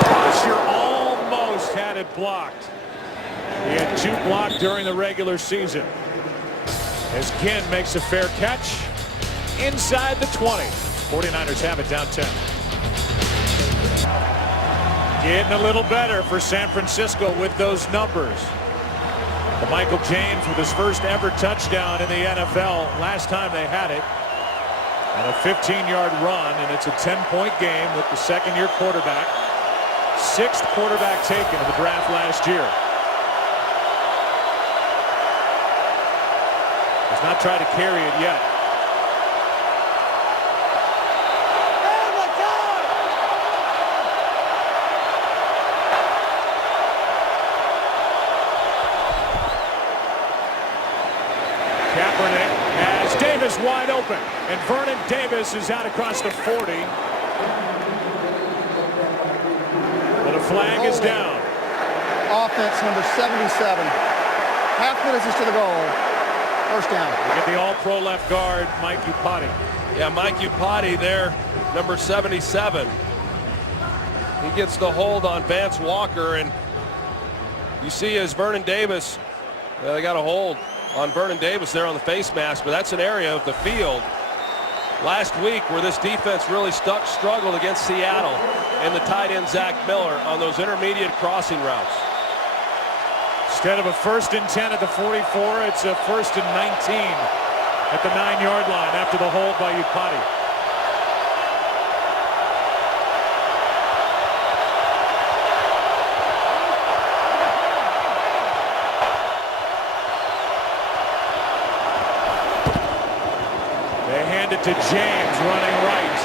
Usher almost had it blocked. He had 2 blocked during the regular season. As Ginn makes a fair catch inside the 20. 49ers have it down 10. Getting a little better for San Francisco with those numbers. Michael James with his first ever touchdown in the NFL last time they had it. And a 15-yard run, and it's a 10-point game with the second-year quarterback. 6th quarterback taken in the draft last year. Has not tried to carry it yet. Kaepernick has Davis wide open, and Vernon Davis is out across the 40. But a flag is down. Offense number 77. Half minutes to the goal. 1st down. We get the all-pro left guard, Mike Iupati. Yeah, Mike Iupati there, number 77. He gets the hold on Vance Walker, and you see as Vernon Davis, they got a hold on Vernon Davis there on the face mask, but that's an area of the field last week where this defense really struggled against Seattle and the tight end Zach Miller on those intermediate crossing routes. Instead of a 1st and 10 at the 44, it's a 1st and 19 at the 9-yard line after the hold by Iupati. To James running right.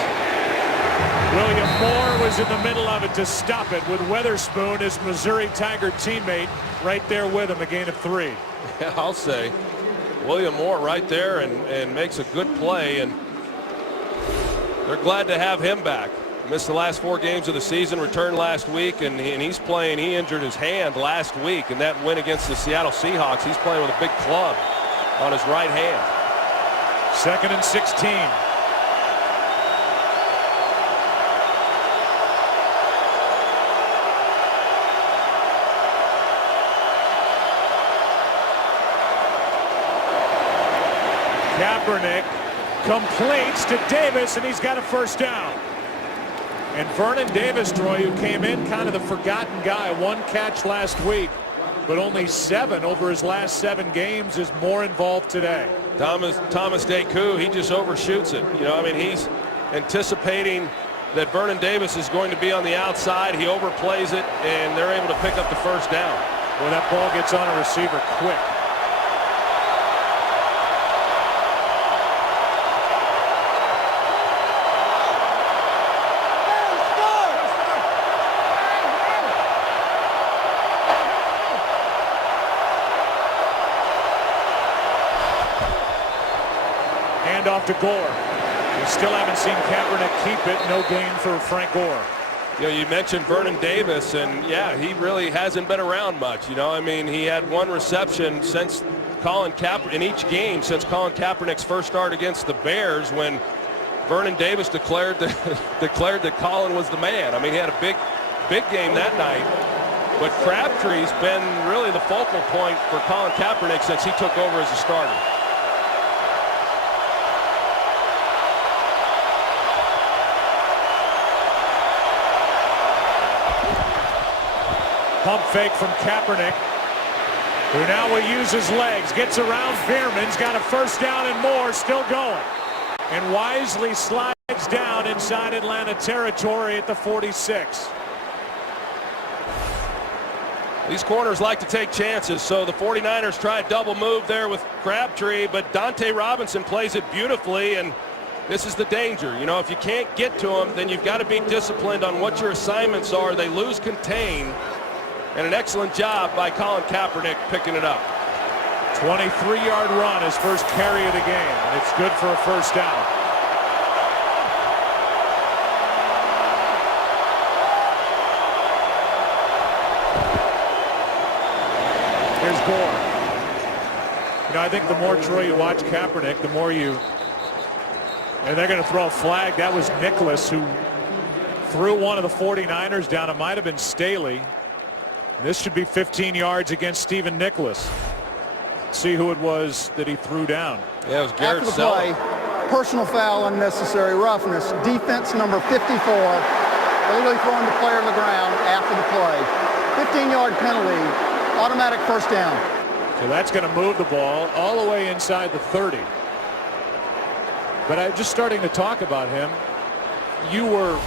William Moore was in the middle of it to stop it with Weatherspoon, his Missouri Tiger teammate, right there with him, a gain of 3. Yeah, I'll say William Moore right there and makes a good play, and they're glad to have him back. Missed the last 4 games of the season, returned last week, and he's playing. He injured his hand last week, and that win against the Seattle Seahawks, he's playing with a big club on his right hand. 2nd and 16. Kaepernick completes to Davis, and he's got a 1st down. And Vernon Davis, Troy, who came in kind of the forgotten guy, 1 catch last week, but only 7 over his last 7 games, is more involved today. Thomas Deku, he just overshoots it. You know, I mean, he's anticipating that Vernon Davis is going to be on the outside. He overplays it, and they're able to pick up the 1st down. Well, that ball gets on a receiver quick. Off to Gore. We still haven't seen Kaepernick keep it. No gain for Frank Gore. You know, you mentioned Vernon Davis, and yeah, he really hasn't been around much. You know, I mean, he had 1 reception since Colin Kaepernick in each game since Colin Kaepernick's first start against the Bears, when Vernon Davis declared that Colin was the man. I mean, he had a big game that night. But Crabtree's been really the focal point for Colin Kaepernick since he took over as a starter. Pump fake from Kaepernick, who now will use his legs. Gets around Veerman's got a first down and more, still going. And wisely slides down inside Atlanta territory at the 46. These corners like to take chances, so the 49ers try a double move there with Crabtree, but Dante Robinson plays it beautifully, and this is the danger. You know, if you can't get to him, then you've got to be disciplined on what your assignments are. They lose contain, and an excellent job by Colin Kaepernick picking it up. 23-yard run, his first carry of the game, and it's good for a first down. Here's Gore. You know, I think the more, Troy, you watch Kaepernick, the more you... And they're going to throw a flag. That was Nicholas who threw one of the 49ers down. It might have been Staley. This should be 15 yards against Stephen Nicholas. See who it was that he threw down. Yeah, it was Garrett After the play, personal foul, unnecessary roughness. Defense number 54. Illegally throwing the player to the ground after the play. 15-yard penalty, automatic first down. So that's going to move the ball all the way inside the 30. But I'm just starting to talk about him. You were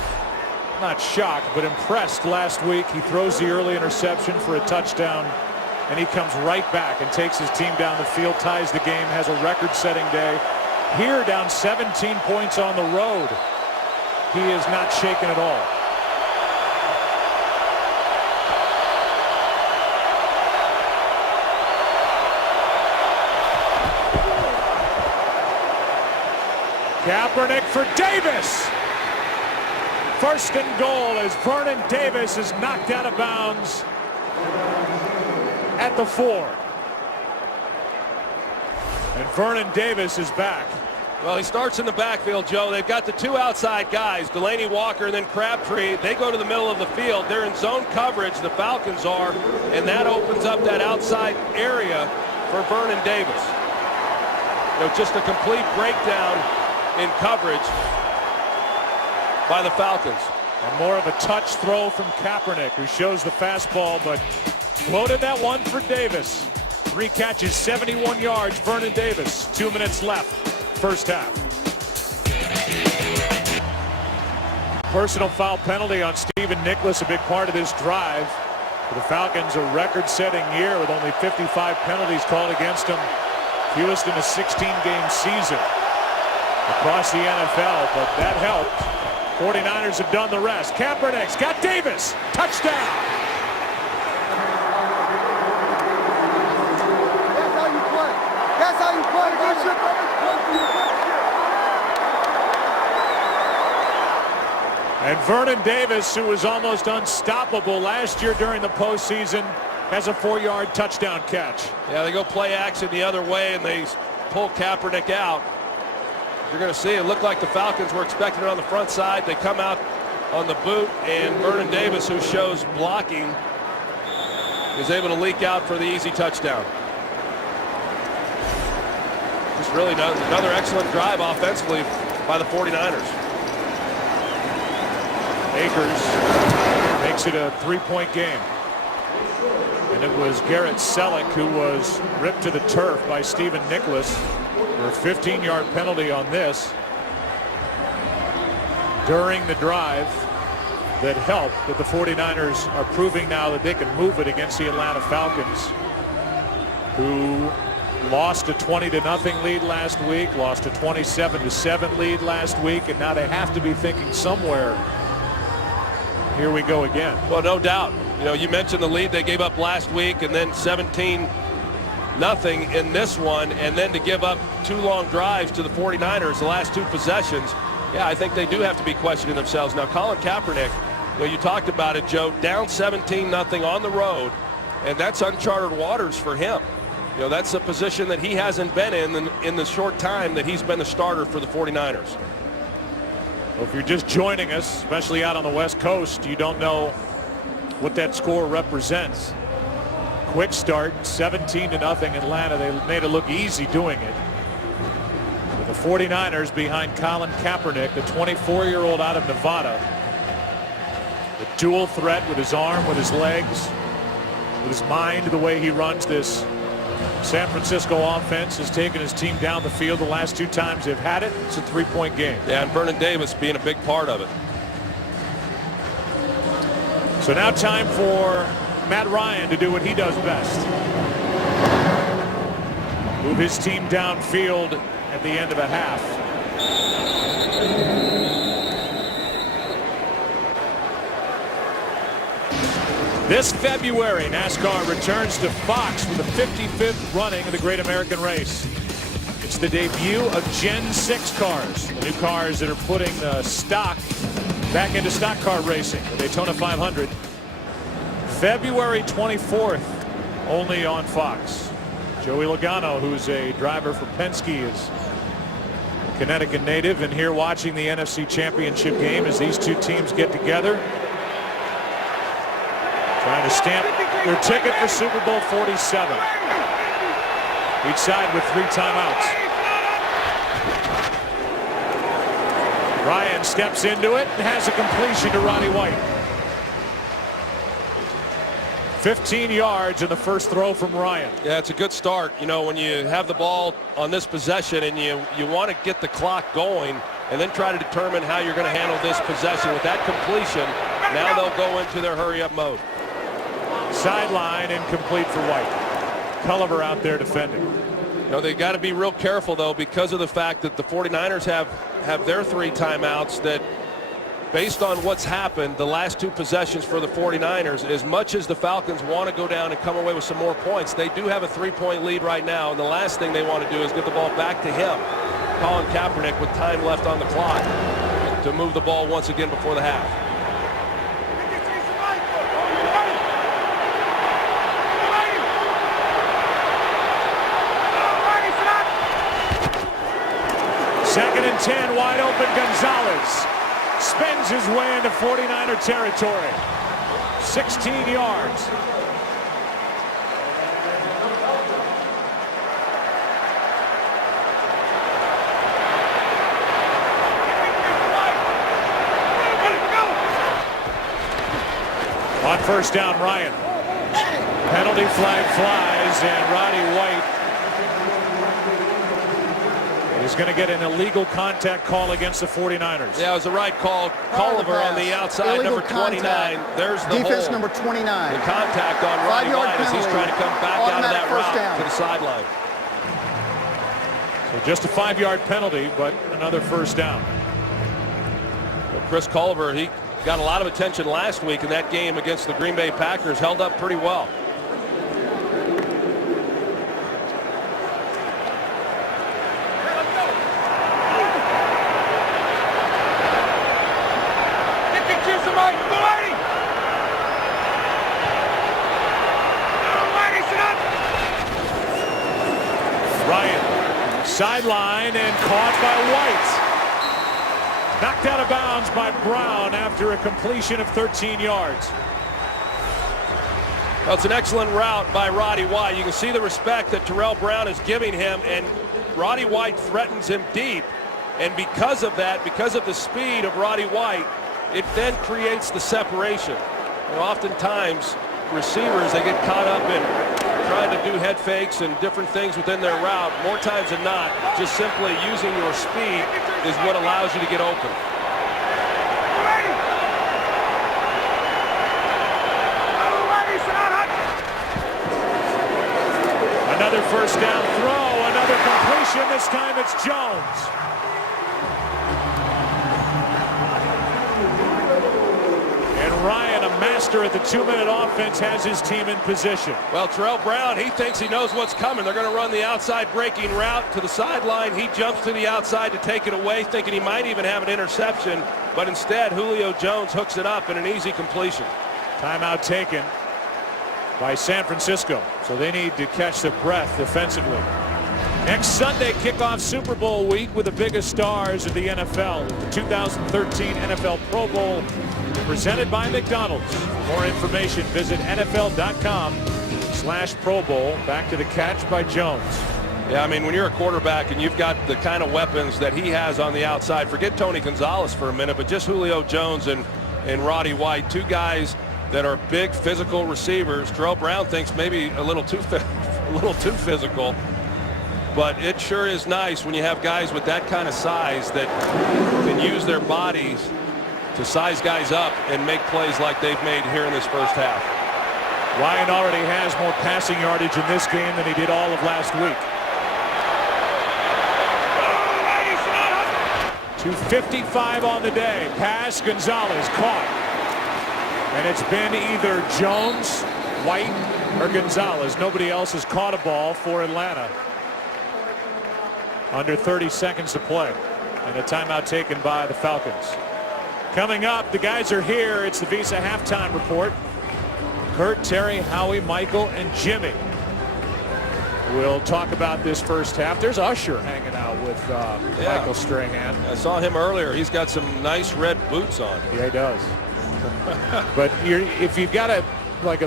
not shocked, but impressed last week. He throws the early interception for a touchdown, and he comes right back and takes his team down the field, ties the game, has a record-setting day. Here, down 17 points on the road, he is not shaken at all. Kaepernick for Davis. First and goal as Vernon Davis is knocked out of bounds at the 4. And Vernon Davis is back. Well, he starts in the backfield, Joe. They've got the two outside guys, Delaney Walker and then Crabtree. They go to the middle of the field. They're in zone coverage, the Falcons are, and that opens up that outside area for Vernon Davis. You know, just a complete breakdown in coverage by the Falcons. And more of a touch throw from Kaepernick, who shows the fastball, but floated that one for Davis. 3 catches, 71 yards, Vernon Davis. 2 minutes left, first half. Personal foul penalty on Stephen Nicholas, a big part of this drive. For the Falcons, a record-setting year with only 55 penalties called against them, fewest in a 16-game season across the NFL, but that helped. 49ers have done the rest. Kaepernick's got Davis. Touchdown. That's how you play. That's how you play. And Vernon Davis, who was almost unstoppable last year during the postseason, has a 4-yard touchdown catch. Yeah, they go play action the other way, and they pull Kaepernick out. You're going to see it looked like the Falcons were expecting it on the front side. They come out on the boot, and Vernon Davis, who shows blocking, is able to leak out for the easy touchdown. Just really does another excellent drive offensively by the 49ers. Akers makes it a 3-point game. And it was Garrett Selleck who was ripped to the turf by Stephen Nicholas for a 15-yard penalty on this during the drive that helped. But the 49ers are proving now that they can move it against the Atlanta Falcons, who lost a 20-0 lead last week, lost a 27-7 lead last week, and now they have to be thinking somewhere, here we go again. Well, no doubt. You know, you mentioned the lead they gave up last week, and then 17-0 in this one, and then to give up 2 long drives to the 49ers the last 2 possessions. Yeah, I think they do have to be questioning themselves. Now, Colin Kaepernick, you know, you talked about it, Joe, down 17-0 on the road, and that's uncharted waters for him. You know, that's a position that he hasn't been in the short time that he's been the starter for the 49ers. Well, if you're just joining us, especially out on the West Coast, you don't know what that score represents. Quick start, 17-0 Atlanta. They made it look easy doing it. With the 49ers behind Colin Kaepernick, the 24-year-old out of Nevada. The dual threat with his arm, with his legs. With his mind, the way he runs this San Francisco offense has taken his team down the field the last 2 times they've had it. It's a 3-point game. Yeah, and Vernon Davis being a big part of it. So now time for Matt Ryan to do what he does best. Move his team downfield at the end of a half. This February, NASCAR returns to Fox for the 55th running of the Great American Race. It's the debut of Gen 6 cars, the new cars that are putting stock back into stock car racing, the Daytona 500. February 24th, only on Fox. Joey Logano, who's a driver for Penske, is a Connecticut native, and here watching the NFC Championship game as these two teams get together, trying to stamp their ticket for Super Bowl 47. Each side with 3 timeouts. Ryan steps into it and has a completion to Roddy White. 15 yards in the first throw from Ryan. Yeah, it's a good start. You know, when you have the ball on this possession and you want to get the clock going and then try to determine how you're going to handle this possession. With that completion, now they'll go into their hurry-up mode. Sideline incomplete for White. Culliver out there defending. You know, they got to be real careful, though, because of the fact that the 49ers have their 3 timeouts, that based on what's happened the last 2 possessions for the 49ers, as much as the Falcons want to go down and come away with some more points, they do have a 3-point lead right now, and the last thing they want to do is get the ball back to him, Colin Kaepernick, with time left on the clock to move the ball once again before the half. Second and 10, wide open. Gonzalez spins his way into 49er territory. 16 yards. On first down, Ryan. Penalty flag flies, and Roddy White is going to get an illegal contact call against the 49ers. Yeah, it was the right call. Culliver on the outside, illegal number 29. Contact. There's the defense hold. number 29. The contact on Roddy White as he's trying to come back out of that route down to the sideline. So just a 5-yard penalty, but another first down. Well, Chris Culliver, he got a lot of attention last week in that game against the Green Bay Packers, held up pretty well. Sideline and caught by White. Knocked out of bounds by Brown after a completion of 13 yards. Well, it's an excellent route by Roddy White. You can see the respect that Terrell Brown is giving him, and Roddy White threatens him deep. And because of that, because of the speed of Roddy White, it then creates the separation. You know, oftentimes receivers, they get caught up in trying to do head fakes and different things within their route. More times than not, just simply using your speed is what allows you to get open. Another first down throw, another completion. This time it's Jones. And Ryan, a master at the 2-minute offense, has his team in position. Well, Terrell Brown, he thinks he knows what's coming. They're going to run the outside breaking route to the sideline. He jumps to the outside to take it away, thinking he might even have an interception. But instead, Julio Jones hooks it up in an easy completion. Timeout taken by San Francisco. So they need to catch their breath defensively. Next Sunday, kickoff Super Bowl week with the biggest stars of the NFL. The 2013 NFL Pro Bowl presented by McDonald's. For more information, visit NFL.com/Pro Bowl. Back to the catch by Jones. Yeah, I mean, when you're a quarterback and you've got the kind of weapons that he has on the outside, forget Tony Gonzalez for a minute, but just Julio Jones and Roddy White, 2 guys that are big physical receivers. Terrell Brown thinks maybe a little too physical, but it sure is nice when you have guys with that kind of size that can use their bodies to size guys up and make plays like they've made here in this first half. Ryan already has more passing yardage in this game than he did all of last week. 2:55 on the day. Pass, Gonzalez caught. And it's been either Jones, White, or Gonzalez. Nobody else has caught a ball for Atlanta. Under 30 seconds to play. And a timeout taken by the Falcons. Coming up, the guys are here. It's the Visa halftime report. Kurt, Terry, Howie, Michael, and Jimmy. We'll talk about this first half. There's Usher hanging out with Michael Strahan. I saw him earlier. He's got some nice red boots on. Yeah, he does. But if you've got a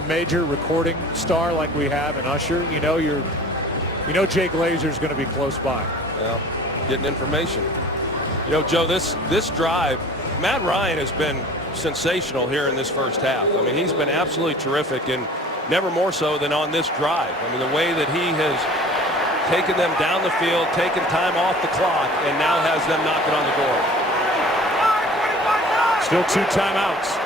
major recording star like we have in Usher, you know Jake Lazer's going to be close by. Well, getting information. You know, Joe, this drive, Matt Ryan has been sensational here in this first half. I mean, he's been absolutely terrific, and never more so than on this drive. I mean, the way that he has taken them down the field, taken time off the clock, and now has them knocking on the door. Still 2 timeouts.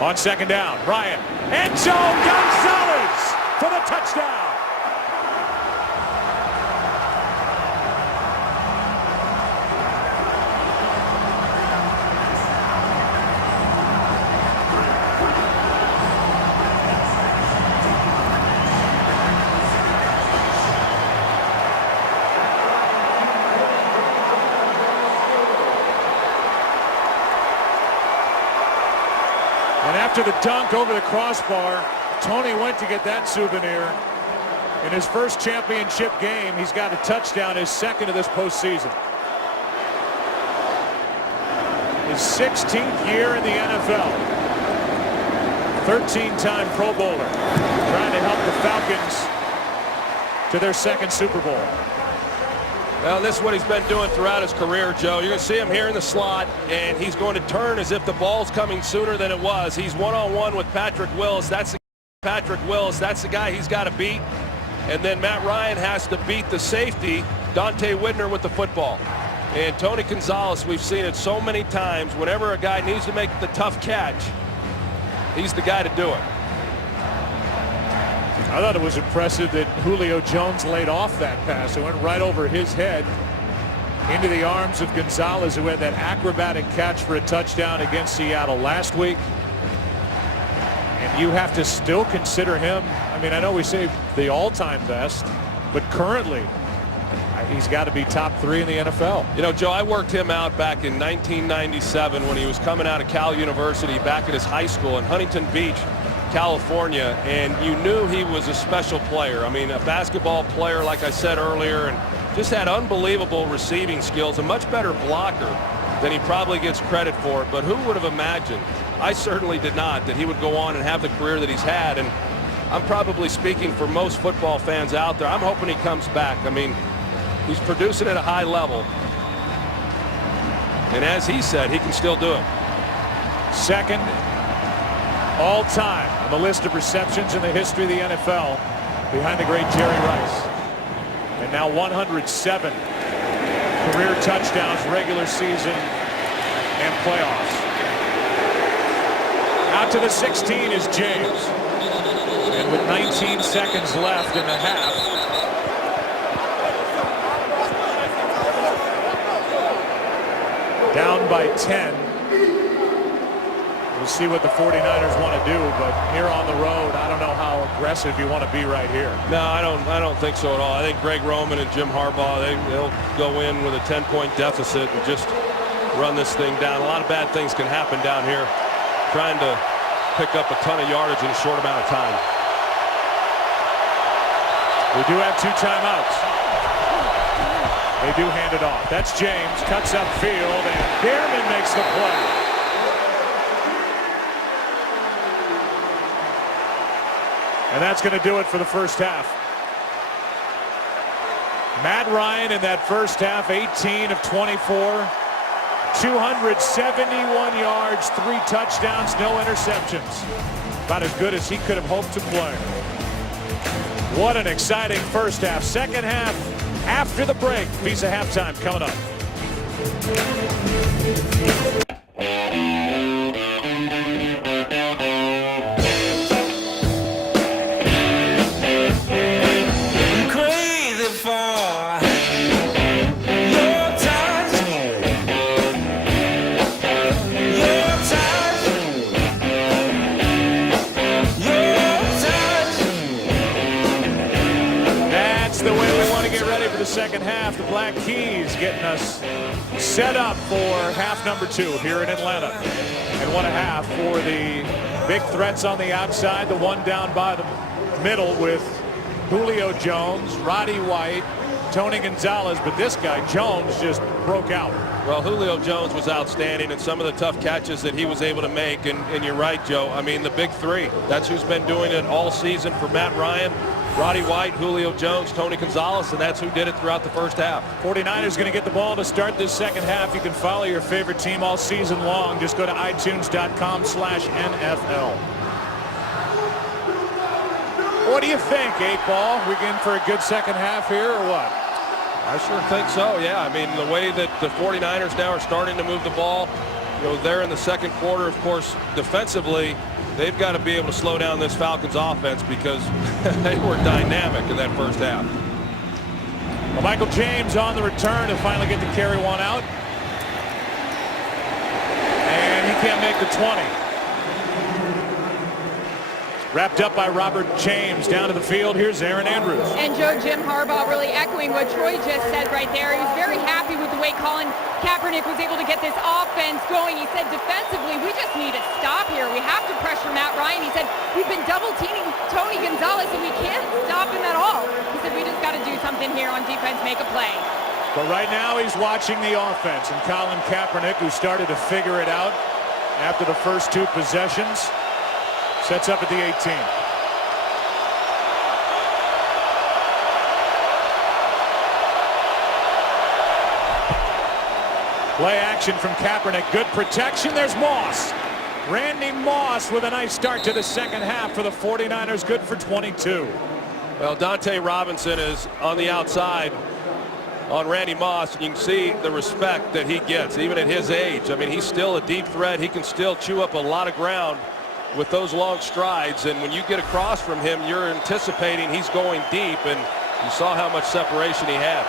On second down, Ryan. End zone, Gonzalez for the touchdown. After the dunk over the crossbar, Tony went to get that souvenir. In his first championship game, he's got a touchdown, his second of this postseason. His 16th year in the NFL. 13-time Pro Bowler, trying to help the Falcons to their second Super Bowl. Well, this is what he's been doing throughout his career, Joe. You're going to see him here in the slot, and he's going to turn as if the ball's coming sooner than it was. He's one-on-one with Patrick Willis. That's the guy he's got to beat. And then Matt Ryan has to beat the safety, Dante Whitner, with the football. And Tony Gonzalez, we've seen it so many times. Whenever a guy needs to make the tough catch, he's the guy to do it. I thought it was impressive that Julio Jones laid off that pass. It went right over his head into the arms of Gonzalez, who had that acrobatic catch for a touchdown against Seattle last week. And you have to still consider him. I mean, I know we say the all-time best, but currently he's got to be top 3 in the NFL. You know, Joe, I worked him out back in 1997 when he was coming out of Cal University back at his high school in Huntington Beach, California, and you knew he was a special player. I mean, a basketball player, like I said earlier, and just had unbelievable receiving skills, a much better blocker than he probably gets credit for. But who would have imagined, I certainly did not, that he would go on and have the career that he's had. And I'm probably speaking for most football fans out there. I'm hoping he comes back. I mean, he's producing at a high level, and as he said, he can still do it. Second all-time on the list of receptions in the history of the NFL, behind the great Jerry Rice. And now 107 career touchdowns, regular season and playoffs. Out to the 16 is James. And with 19 seconds left in the half, down by 10. We'll see what the 49ers want to do, but here on the road, I don't know how aggressive you want to be right here. No, I don't think so at all. I think Greg Roman and Jim Harbaugh, they'll go in with a 10-point deficit and just run this thing down. A lot of bad things can happen down here, trying to pick up a ton of yardage in a short amount of time. We do have 2 timeouts. They do hand it off. That's James, cuts upfield, and Bierman makes the play. And that's going to do it for the first half. Matt Ryan in that first half, 18 of 24. 271 yards, 3 touchdowns, no interceptions. About as good as he could have hoped to play. What an exciting first half. Second half after the break. Visa halftime coming up. Crazy for your touch. Your touch. Your touch. That's the way we want to get ready for the second half. The Black Keys getting us set up for half number 2 here in Atlanta. And what a half for the big threats on the outside. The one down by the middle with Julio Jones, Roddy White, Tony Gonzalez. But this guy, Jones, just broke out. Well, Julio Jones was outstanding, and some of the tough catches that he was able to make. And you're right, Joe. I mean, the big three. That's who's been doing it all season for Matt Ryan. Roddy White, Julio Jones, Tony Gonzalez, and that's who did it throughout the first half. 49ers going to get the ball to start this second half. You can follow your favorite team all season long. Just go to itunes.com/NFL. What do you think, 8-Ball? We in for a good second half here or what? I sure think so, yeah. I mean, the way that the 49ers now are starting to move the ball, they're in the second quarter, of course, defensively. They've got to be able to slow down this Falcons offense because they were dynamic in that first half. Well, Michael James on the return to finally get to carry one out. And he can't make the 20. Wrapped up by Robert James down to the field. Here's Aaron Andrews. And Joe, Jim Harbaugh really echoing what Troy just said right there. He was very happy with the way Colin Kaepernick was able to get this offense going. He said defensively, we just need to stop here. We have to pressure Matt Ryan. He said we've been double teaming Tony Gonzalez and we can't stop him at all. He said we just got to do something here on defense, make a play. But right now he's watching the offense, and Colin Kaepernick, who started to figure it out after the first 2 possessions, sets up at the 18. Play action from Kaepernick. Good protection. There's Moss. Randy Moss with a nice start to the second half for the 49ers. Good for 22. Well, Dante Robinson is on the outside on Randy Moss, and you can see the respect that he gets, even at his age. I mean, he's still a deep threat. He can still chew up a lot of ground with those long strides, and when you get across from him, you're anticipating he's going deep, and you saw how much separation he had.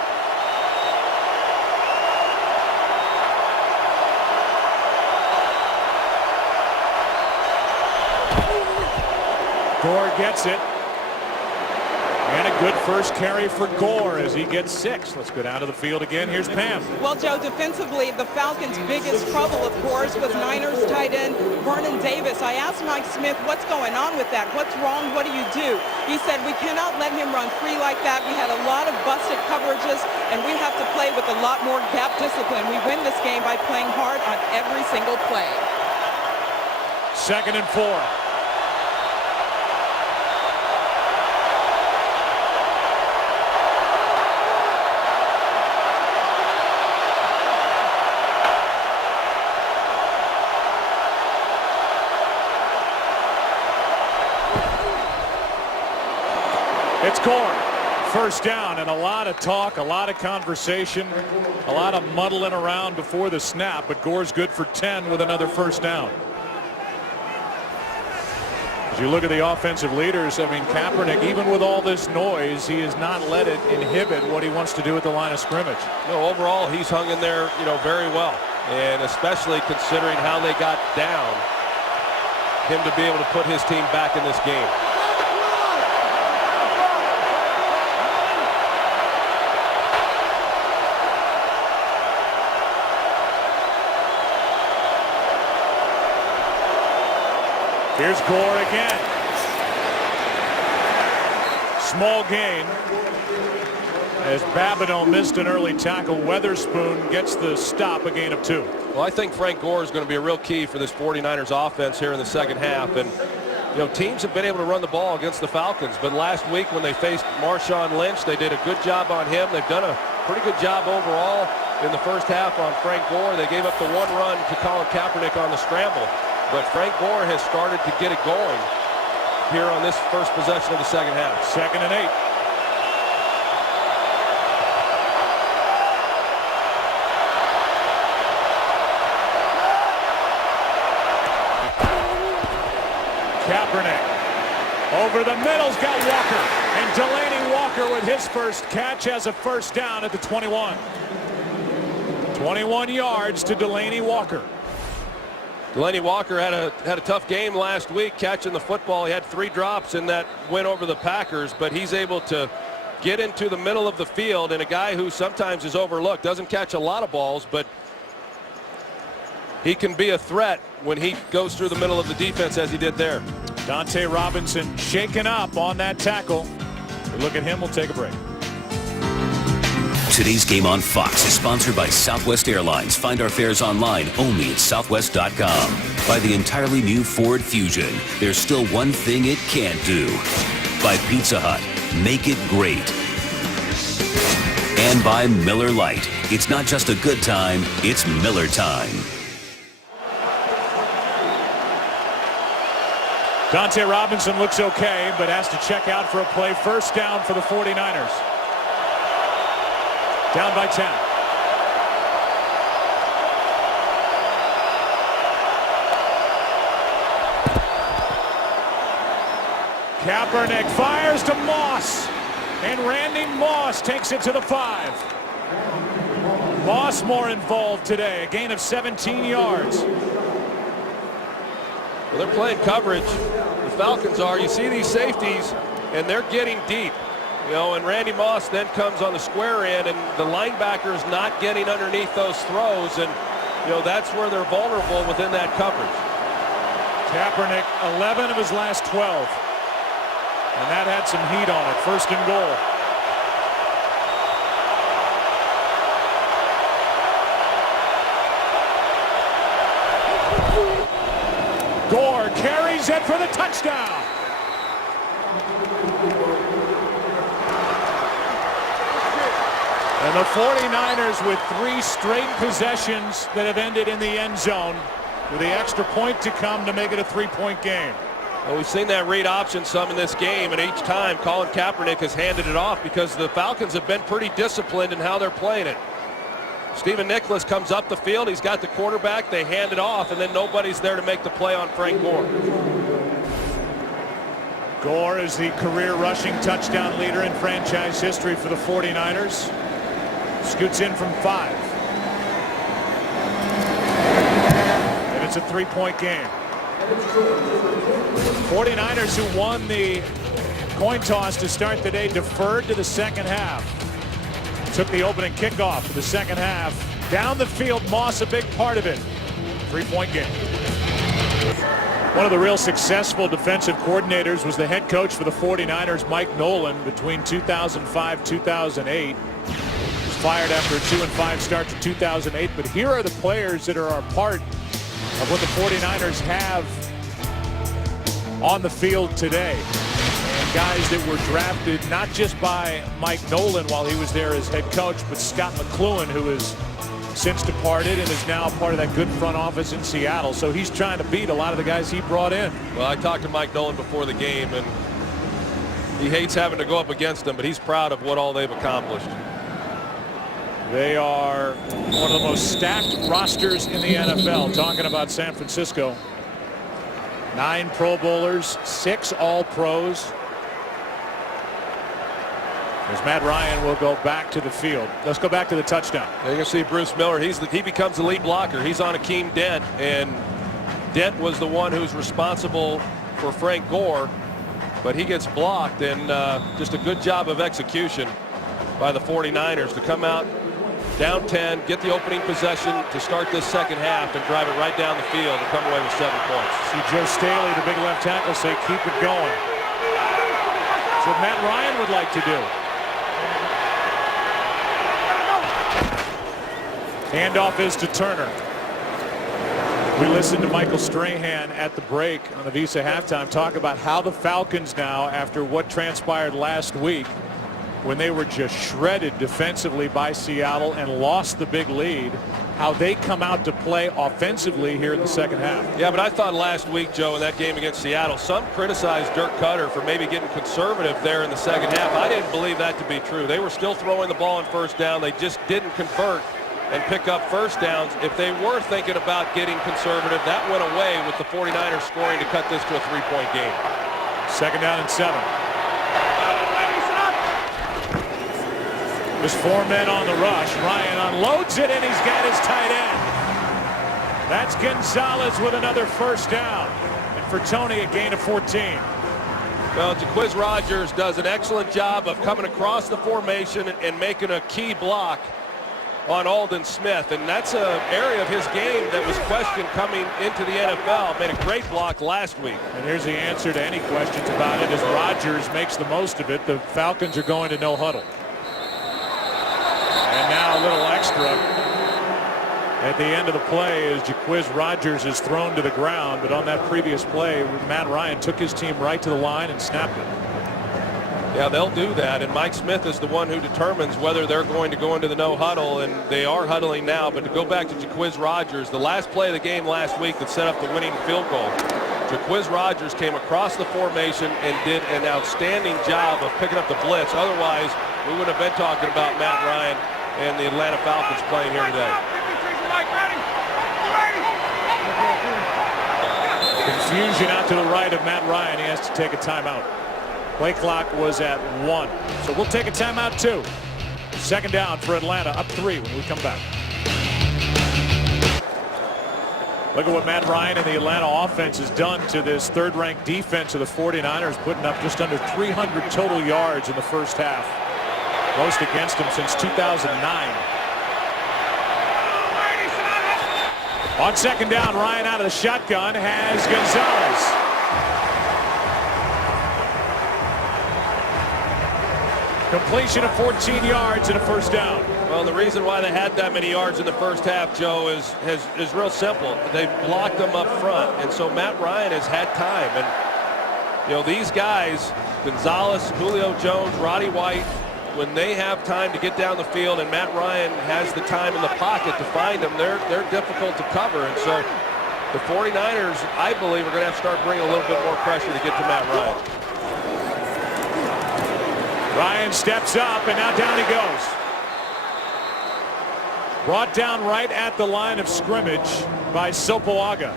Gore gets it. And a good first carry for Gore as he gets 6. Let's go down to the field again. Here's Pam. Well, Joe, defensively, the Falcons' biggest trouble, of course, was Niners tight end Vernon Davis. I asked Mike Smith, what's going on with that? What's wrong? What do you do? He said, we cannot let him run free like that. We had a lot of busted coverages, and we have to play with a lot more gap discipline. We win this game by playing hard on every single play. 2nd and 4. It's Gore. First down, and a lot of talk, a lot of conversation, a lot of muddling around before the snap, but Gore's good for 10 with another first down. As you look at the offensive leaders, I mean, Kaepernick, even with all this noise, he has not let it inhibit what he wants to do at the line of scrimmage. No, overall, he's hung in there, very well, and especially considering how they got down, him to be able to put his team back in this game. Here's Gore again. Small gain as Babineau missed an early tackle. Weatherspoon gets the stop, a gain of 2. Well, I think Frank Gore is going to be a real key for this 49ers offense here in the second half. And teams have been able to run the ball against the Falcons, but last week when they faced Marshawn Lynch, they did a good job on him. They've done a pretty good job overall in the first half on Frank Gore. They gave up the one run to Colin Kaepernick on the scramble, but Frank Gore has started to get it going here on this first possession of the second half. 2nd and 8. Kaepernick over the middle's got Walker, and Delaney Walker with his first catch has a first down at the 21. 21 yards to Delaney Walker. Delaney Walker had a tough game last week catching the football. He had 3 drops in that win over the Packers, but he's able to get into the middle of the field, and a guy who sometimes is overlooked, doesn't catch a lot of balls, but he can be a threat when he goes through the middle of the defense as he did there. Dante Robinson shaken up on that tackle. We look at him. We'll take a break. Today's game on Fox is sponsored by Southwest Airlines. Find our fares online only at southwest.com. By the entirely new Ford Fusion. There's still one thing it can't do. By Pizza Hut. Make it great. And by Miller Lite. It's not just a good time, it's Miller time. Dante Robinson looks okay, but has to check out for a play. First down for the 49ers. Down by 10. Kaepernick fires to Moss, and Randy Moss takes it to the 5. Moss more involved today, a gain of 17 yards. Well, they're playing coverage. The Falcons are. You see these safeties, and they're getting deep. And Randy Moss then comes on the square end, and the linebacker is not getting underneath those throws, and that's where they're vulnerable within that coverage. Kaepernick, 11 of his last 12, and that had some heat on it. First and goal. Gore carries it for the touchdown. And the 49ers with 3 straight possessions that have ended in the end zone, with the extra point to come to make it a 3-point game. Well, we've seen that read option some in this game, and each time Colin Kaepernick has handed it off because the Falcons have been pretty disciplined in how they're playing it. Stephen Nicholas comes up the field. He's got the quarterback. They hand it off, and then nobody's there to make the play on Frank Gore. Gore is the career rushing touchdown leader in franchise history for the 49ers. Scoots in from 5. And it's a 3-point game. 49ers, who won the coin toss to start the day, deferred to the second half. Took the opening kickoff for the second half. Down the field, Moss a big part of it. 3-point game. One of the real successful defensive coordinators was the head coach for the 49ers, Mike Nolan, between 2005-2008. Was fired after a 2-5 start to 2008. But here are the players that are a part of what the 49ers have on the field today. And guys that were drafted not just by Mike Nolan while he was there as head coach, but Scott McCloughan, who has since departed and is now part of that good front office in Seattle. So he's trying to beat a lot of the guys he brought in. Well, I talked to Mike Nolan before the game, and he hates having to go up against them, but he's proud of what all they've accomplished. They are one of the most stacked rosters in the NFL. Talking about San Francisco. 9 Pro Bowlers, 6 All-Pros. As Matt Ryan will go back to the field. Let's go back to the touchdown. You can see Bruce Miller. He becomes the lead blocker. He's on Akeem Dent, and Dent was the one who's responsible for Frank Gore, but he gets blocked, and just a good job of execution by the 49ers to come out down 10, get the opening possession to start this second half, and drive it right down the field and come away with 7 points. See Joe Staley, the big left tackle, say keep it going. That's what Matt Ryan would like to do. Handoff is to Turner. We listened to Michael Strahan at the break on the Visa halftime talk about how the Falcons now, after what transpired last week when they were just shredded defensively by Seattle and lost the big lead, how they come out to play offensively here in the second half. Yeah, but I thought last week, Joe, in that game against Seattle, some criticized Dirk Cutter for maybe getting conservative there in the second half. I didn't believe that to be true. They were still throwing the ball on first down. They just didn't convert and pick up first downs. If they were thinking about getting conservative, that went away with the 49ers scoring to cut this to a 3-point game. Second down and 7. There's 4 men on the rush. Ryan unloads it, and he's got his tight end. That's Gonzalez with another first down. And for Tony, a gain of 14. Well, Jaquiz Rogers does an excellent job of coming across the formation and making a key block on Aldon Smith, and that's an area of his game that was questioned coming into the NFL. Made a great block last week. And here's the answer to any questions about it as Rogers makes the most of it. The Falcons are going to no huddle. And now a little extra at the end of the play as Jaquiz Rogers is thrown to the ground, but on that previous play, Matt Ryan took his team right to the line and snapped it. Yeah, they'll do that, and Mike Smith is the one who determines whether they're going to go into the no huddle, and they are huddling now. But to go back to Jaquiz Rogers, the last play of the game last week that set up the winning field goal, Jaquiz Rogers came across the formation and did an outstanding job of picking up the blitz. Otherwise, we wouldn't have been talking about Matt Ryan and the Atlanta Falcons playing here today. Confusion out to the right of Matt Ryan. He has to take a timeout. Play clock was at 1. So we'll take a timeout too. Second down for Atlanta, up 3 when we come back. Look at what Matt Ryan and the Atlanta offense has done to this third-ranked defense of the 49ers, putting up just under 300 total yards in the first half. Most against him since 2009. On second down, Ryan out of the shotgun has Gonzalez. Completion of 14 yards and a first down. Well, the reason why they had that many yards in the first half, Joe, is real simple. They blocked them up front, and so Matt Ryan has had time. And you know, these guys, Gonzalez, Julio Jones, Roddy White, when they have time to get down the field and Matt Ryan has the time in the pocket to find them, they're difficult to cover. And so the 49ers, I believe, are going to have to start bringing a little bit more pressure to get to Matt Ryan. Ryan steps up, and now down he goes. Brought down right at the line of scrimmage by Sopoaga.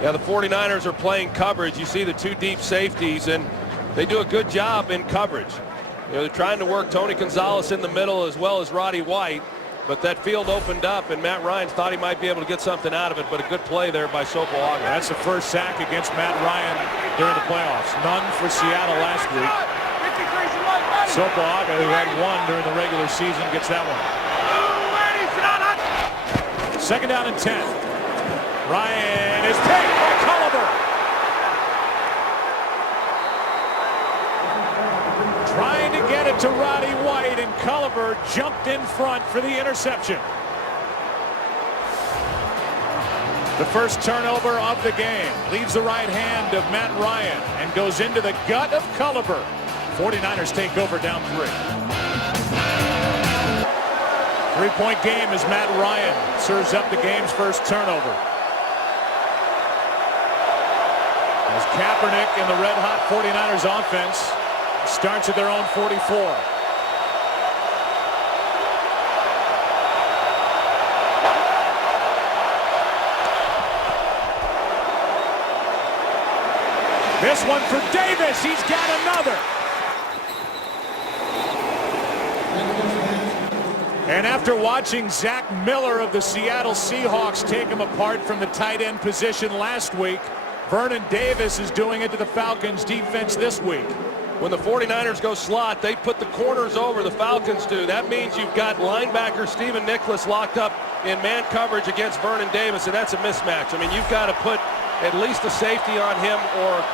Yeah, the 49ers are playing coverage. You see the 2 deep safeties, and they do a good job in coverage. You know, they're trying to work Tony Gonzalez in the middle as well as Roddy White, but that field opened up, and Matt Ryan thought he might be able to get something out of it, but a good play there by Sopoaga. That's the first sack against Matt Ryan during the playoffs. None for Seattle last week. Sopoaga, who had 1 during the regular season, gets that one. Second down and 10. Ryan is picked by Culliver. Trying to get it to Roddy White, and Culliver jumped in front for the interception. The first turnover of the game leaves the right hand of Matt Ryan and goes into the gut of Culliver. 49ers take over down 3. 3-point game as Matt Ryan serves up the game's first turnover. As Kaepernick and the red-hot 49ers offense starts at their own 44. This one for Davis. He's got another. And after watching Zach Miller of the Seattle Seahawks take him apart from the tight end position last week, Vernon Davis is doing it to the Falcons defense this week. When the 49ers go slot, they put the corners over, the Falcons do. That means you've got linebacker Stephen Nicholas locked up in man coverage against Vernon Davis, and that's a mismatch. I mean, you've got to put at least a safety on him or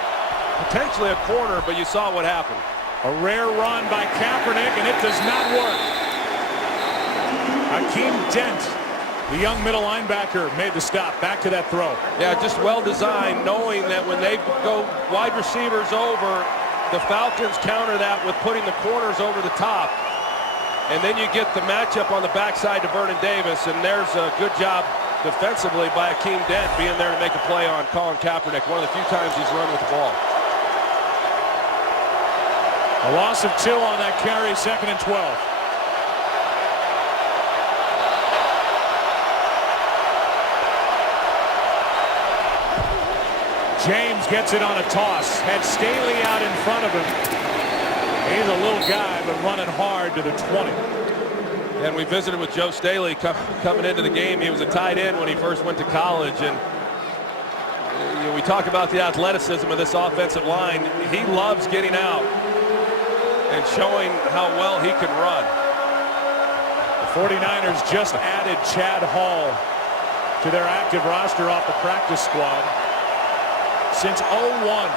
potentially a corner, but you saw what happened. A rare run by Kaepernick, and it does not work. Hakeem Dent The young middle linebacker made the stop. Back to that throw. Yeah, just well designed, knowing that when they go wide receivers over, the Falcons counter that with putting the corners over the top. And then you get the matchup on the backside to Vernon Davis, and there's a good job defensively by Akeem Dent being there to make a play on Colin Kaepernick, one of the few times he's run with the ball. A loss of 2 on that carry, 2nd and 12. James gets it on a toss. Had Staley out in front of him. He's a little guy, but running hard to the 20. And we visited with Joe Staley coming into the game. He was a tight end when he first went to college. And you know, we talk about the athleticism of this offensive line. He loves getting out and showing how well he can run. The 49ers just added Chad Hall to their active roster off the practice squad. Since 0-1,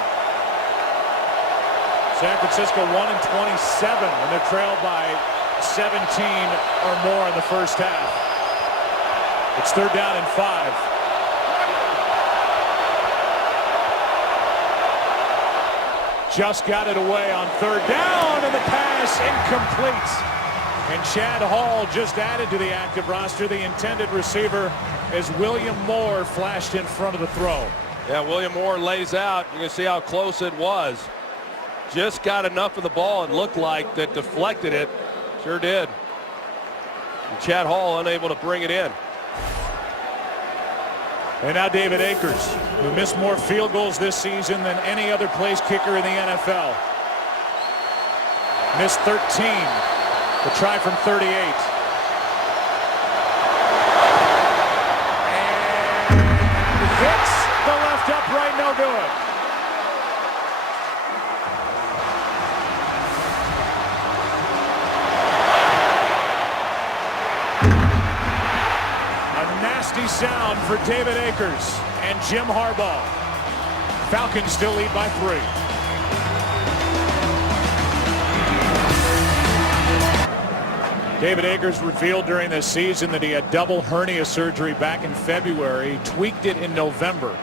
San Francisco 1-27 when they're trailed by 17 or more in the first half. It's 3rd down and 5. Just got it away on 3rd down, and the pass incomplete. And Chad Hall just added to the active roster. The intended receiver as William Moore flashed in front of the throw. Yeah, William Moore lays out. You can see how close it was. Just got enough of the ball, it looked like, that deflected it. Sure did. And Chad Hall unable to bring it in. And now David Akers, who missed more field goals this season than any other place kicker in the NFL. Missed 13. The try from 38. And hits the left upright, no good. A nasty sound for David Akers and Jim Harbaugh. Falcons still lead by 3. David Akers revealed during this season that he had double hernia surgery back in February, tweaked it in November.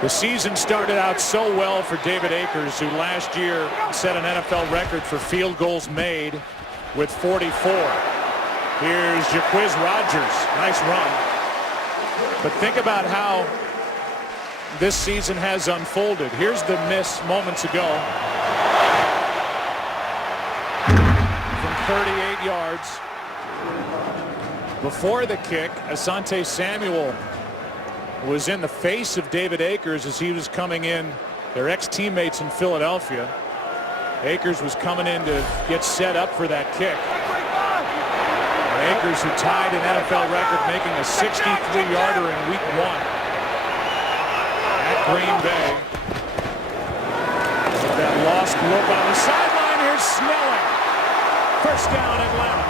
The season started out so well for David Akers, who last year set an NFL record for field goals made with 44. Here's Jaquiz Rodgers. Nice run. But think about how this season has unfolded. Here's the miss moments ago. 38 yards. Before the kick, Asante Samuel was in the face of David Akers as he was coming in. Their ex-teammates in Philadelphia. Akers was coming in to get set up for that kick. And Akers, who tied an NFL record, making a 63-yarder in Week 1 at Green Bay. With that lost look on the sideline, here's Snelling. First down, Atlanta.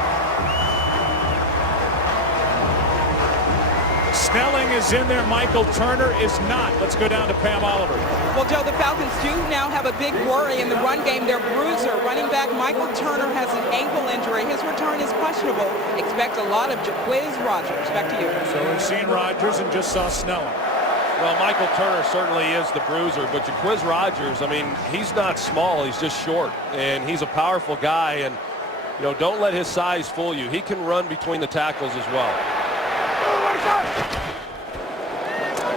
Snelling is in there. Michael Turner is not. Let's go down to Pam Oliver. Well, Joe, the Falcons do now have a big worry in the run game. Their bruiser, running back Michael Turner, has an ankle injury. His return is questionable. Expect a lot of Jaquiz Rodgers. Back to you. So we've seen Rodgers and just saw Snelling. Well, Michael Turner certainly is the bruiser, but Jaquiz Rodgers, I mean, he's not small. He's just short, and he's a powerful guy. And you know, don't let his size fool you. He can run between the tackles as well.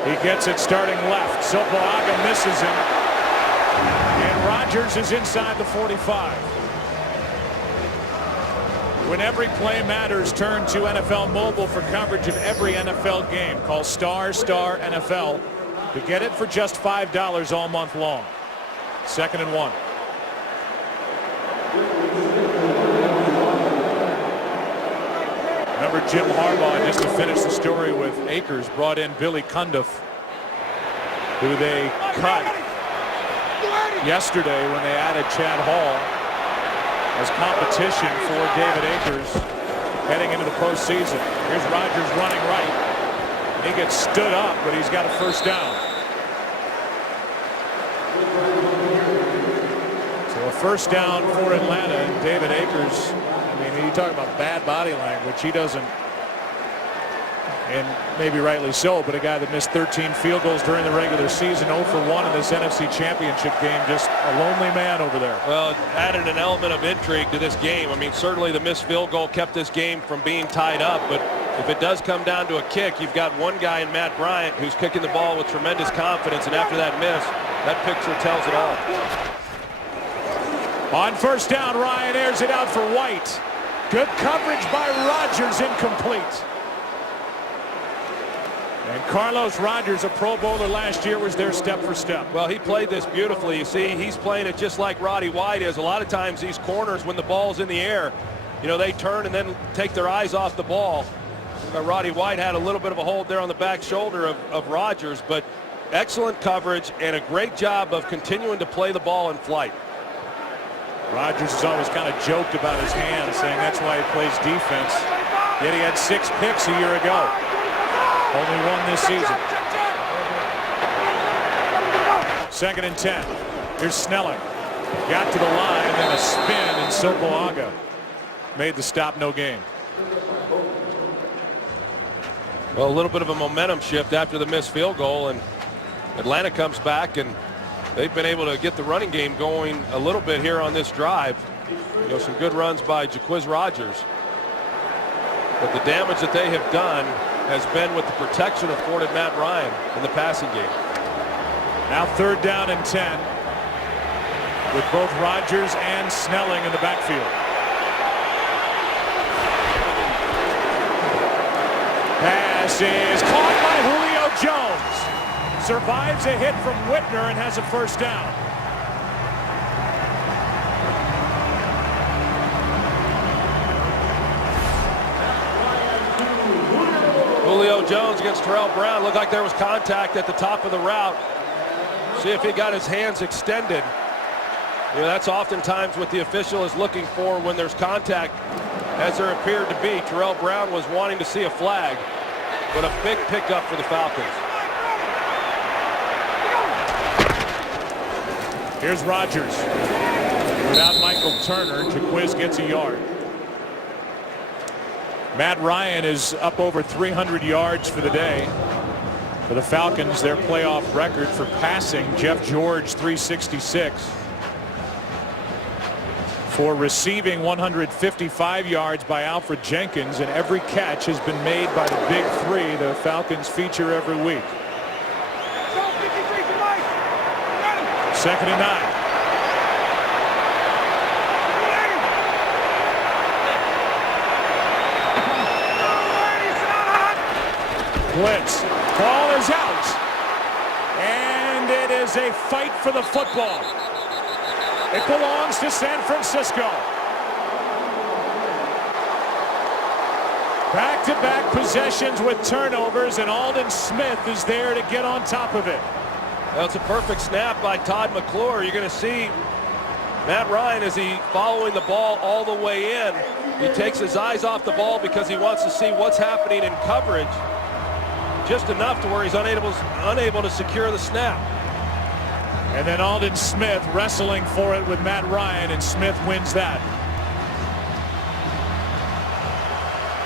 He gets it starting left. Silveraga misses him. And Rodgers is inside the 45. When every play matters, turn to NFL Mobile for coverage of every NFL game. Call ** NFL to get it for just $5 all month long. 2nd and 1. Remember Jim Harbaugh, just to finish the story with Akers, brought in Billy Cundiff, who they cut yesterday when they added Chad Hall as competition for David Akers heading into the postseason. Here's Rodgers running right. He gets stood up, but he's got a first down. So a first down for Atlanta. David Akers, I mean, you talk about bad body language. He doesn't and maybe rightly so, but a guy that missed 13 field goals during the regular season, 0 for 1 in this NFC Championship game, just a lonely man over there. Well, it added an element of intrigue to this game. I mean, certainly the missed field goal kept this game from being tied up, but if it does come down to a kick, you've got one guy in Matt Bryant who's kicking the ball with tremendous confidence, and after that miss, that picture tells it all. On first down, Ryan airs it out for White. Good coverage by Rodgers, incomplete. And Carlos Rodgers, a Pro Bowler last year, was there step for step. Well, he played this beautifully. You see, he's playing it just like Roddy White is. A lot of times these corners, when the ball's in the air, you know, they turn and then take their eyes off the ball. Roddy White had a little bit of a hold there on the back shoulder of Rodgers, but excellent coverage and a great job of continuing to play the ball in flight. Rodgers has always kind of joked about his hands, saying that's why he plays defense. Yet he had 6 picks a year ago. Only 1 this season. 2nd and 10. Here's Snelling. Got to the line and then a spin, and Sopoaga made the stop, no gain. Well, a little bit of a momentum shift after the missed field goal, and Atlanta comes back, and they've been able to get the running game going a little bit here on this drive. You know, some good runs by Jacquizz Rodgers. But the damage that they have done has been with the protection afforded Matt Ryan in the passing game. Now 3rd down and 10 with both Rodgers and Snelling in the backfield. Pass is caught by Julio Jones. Survives a hit from Whitner and has a first down. Julio Jones against Terrell Brown. Looked like there was contact at the top of the route. See if he got his hands extended. You know, that's oftentimes what the official is looking for when there's contact, as there appeared to be. Terrell Brown was wanting to see a flag, but a big pickup for the Falcons. Here's Rodgers. Without Michael Turner, Jacquizz gets a yard. Matt Ryan is up over 300 yards for the day. For the Falcons, their playoff record for passing, Jeff George 366. For receiving, 155 yards by Alfred Jenkins, and every catch has been made by the big 3 the Falcons feature every week. 2nd and 9. Blitz. Ball is out. And it is a fight for the football. It belongs to San Francisco. Back-to-back possessions with turnovers, and Aldon Smith is there to get on top of it. Well, it's a perfect snap by Todd McClure. You're going to see Matt Ryan as he following the ball all the way in. He takes his eyes off the ball because he wants to see what's happening in coverage. Just enough to where he's unable to secure the snap. And then Aldon Smith wrestling for it with Matt Ryan, and Smith wins that.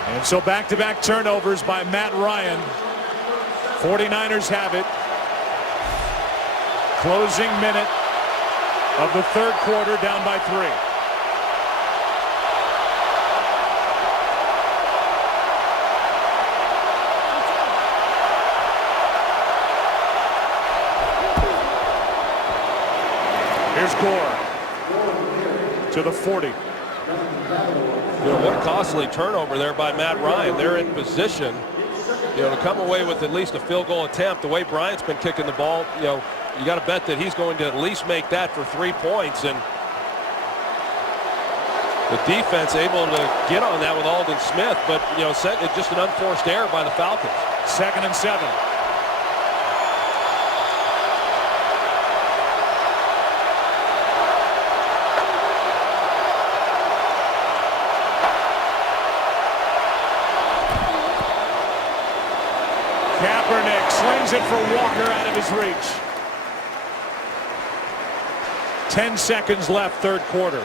And so back-to-back turnovers by Matt Ryan. 49ers have it. Closing minute of the 3rd quarter, down by 3. Here's Gore to the 40. You know, what a costly turnover there by Matt Ryan. They're in position, you know, to come away with at least a field goal attempt. The way Bryant's been kicking the ball, you know, you got to bet that he's going to at least make that for 3 points. And the defense able to get on that with Aldon Smith, but, you know, just an unforced error by the Falcons. 2nd and 7. Kaepernick slings it for Walker out of his reach. 10 seconds left, 3rd quarter.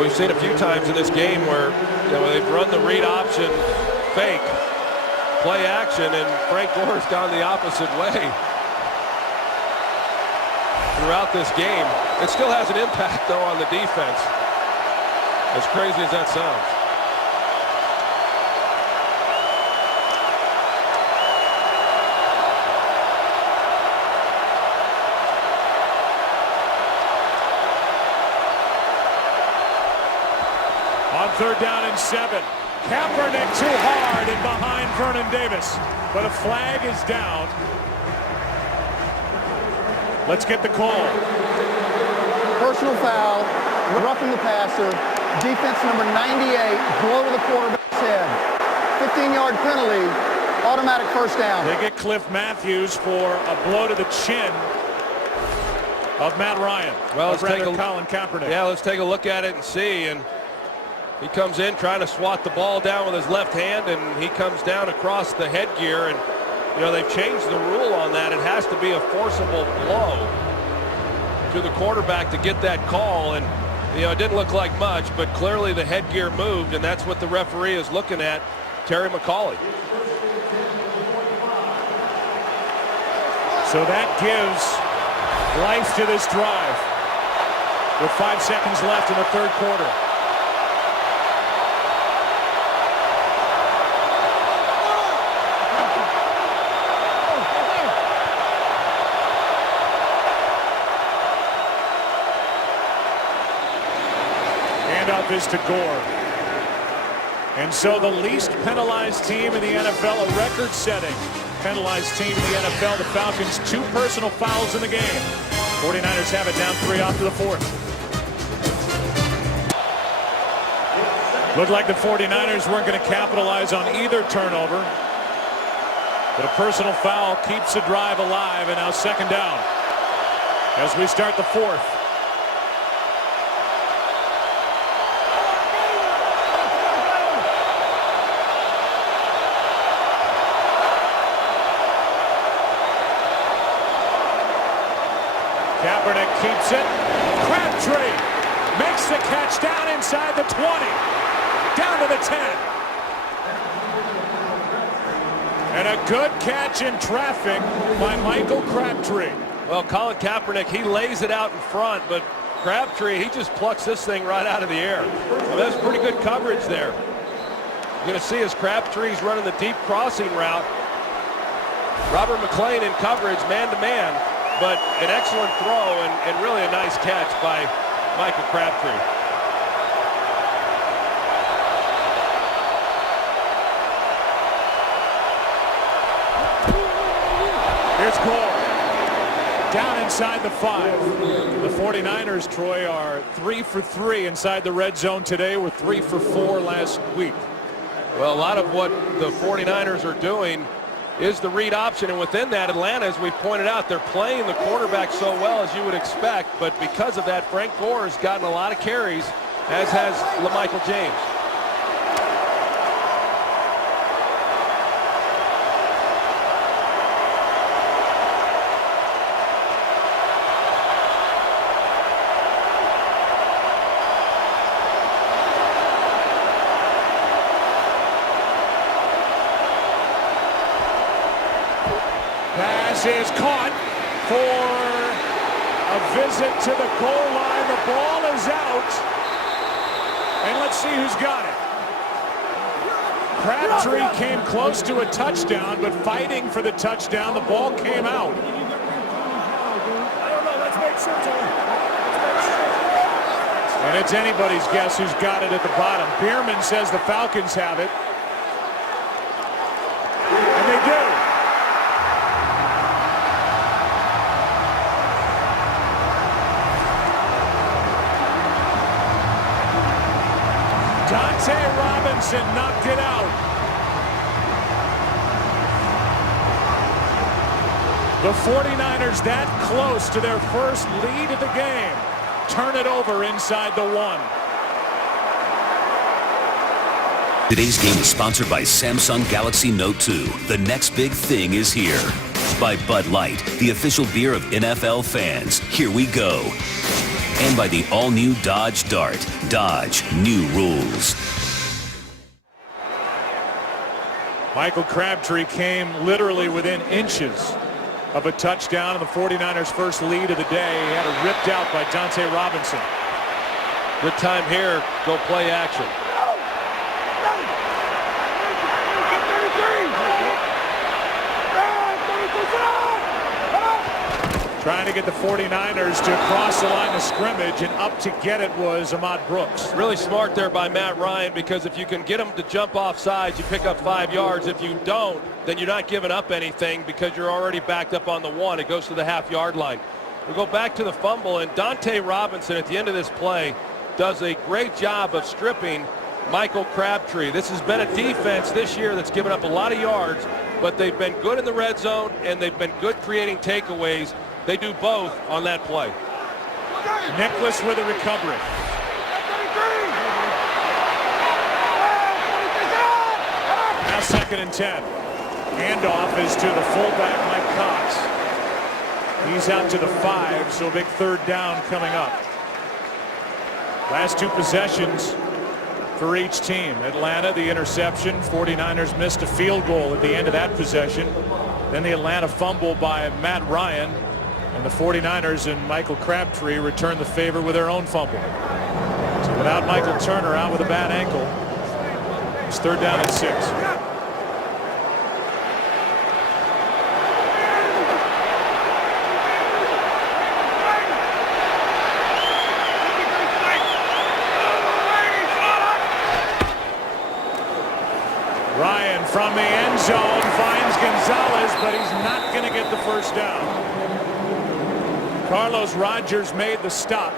We've seen a few times in this game where they've run the read option fake play action, and Frank Gore's gone the opposite way throughout this game. It still has an impact, though, on the defense, as crazy as that sounds. On 3rd down and 7. Kaepernick too hard and behind Vernon Davis. But a flag is down. Let's get the call. Personal foul, roughing the passer, defense number 98, blow to the quarterback's head. 15-yard penalty, automatic first down. They get Cliff Matthews for a blow to the chin of Matt Ryan. Well, let's take Colin Kaepernick. Yeah, let's take a look at it and see. And he comes in trying to swat the ball down with his left hand, and he comes down across the headgear. And they've changed the rule on that. It has to be a forcible blow to the quarterback to get that call. And it didn't look like much, but clearly the headgear moved, and that's what the referee is looking at, Terry McCauley. So that gives life to this drive with 5 seconds left in the 3rd quarter. Handoff is to Gore. And so the least penalized team in the NFL, a record-setting penalized team in the NFL, the Falcons, 2 personal fouls in the game. 49ers have it down 3 off to the 4th. Looked like the 49ers weren't going to capitalize on either turnover. But a personal foul keeps the drive alive, and now 2nd down as we start the 4th. Kaepernick keeps it. Crabtree makes the catch down inside the 20. Down to the 10. And a good catch in traffic by Michael Crabtree. Well, Colin Kaepernick, he lays it out in front, but Crabtree, he just plucks this thing right out of the air. Well, that's pretty good coverage there. You're going to see as Crabtree's running the deep crossing route. Robert McClain in coverage, man-to-man. But an excellent throw and really a nice catch by Michael Crabtree. Here's Gore. Down inside the 5. The 49ers, Troy, are 3 for 3 inside the red zone today. Were 3 for 4 last week. Well, a lot of what the 49ers are doing is the read option, and within that, Atlanta, as we pointed out, they're playing the quarterback so well as you would expect, but because of that, Frank Gore has gotten a lot of carries, as has LaMichael James. Pass is caught for a visit to the goal line. The ball is out. And let's see who's got it. Crabtree came close to a touchdown, but fighting for the touchdown, the ball came out. And it's anybody's guess who's got it at the bottom. Bierman says the Falcons have it. And they do. Dante Robinson knocked it out. The 49ers that close to their first lead of the game. Turn it over inside the 1. Today's game is sponsored by Samsung Galaxy Note 2. The next big thing is here. By Bud Light, the official beer of NFL fans. Here we go. And by the all-new Dodge Dart. Dodge, new rules. Michael Crabtree came literally within inches of a touchdown, and the 49ers' first lead of the day. He had it ripped out by Dante Robinson. Good time here. Go play action. Trying to get the 49ers to cross the line of scrimmage, and up to get it was Ahmad Brooks. Really smart there by Matt Ryan, because if you can get him to jump off sides, you pick up 5 yards. If you don't, then you're not giving up anything because you're already backed up on the 1. It goes to the half-yard line. We'll go back to the fumble, and Dante Robinson at the end of this play does a great job of stripping Michael Crabtree. This has been a defense this year that's given up a lot of yards, but they've been good in the red zone, and they've been good creating takeaways. They do both on that play. Nicholas with a recovery. Now 2nd and 10. Handoff is to the fullback, Mike Cox. He's out to the 5, so a big 3rd down coming up. Last 2 possessions for each team. Atlanta, the interception. 49ers missed a field goal at the end of that possession. Then the Atlanta fumble by Matt Ryan. And the 49ers and Michael Crabtree return the favor with their own fumble. So without Michael Turner out with a bad ankle, it's 3rd down and 6. Ryan from the end zone finds Gonzalez, but he's not going to get the first down. Carlos Rogers made the stop,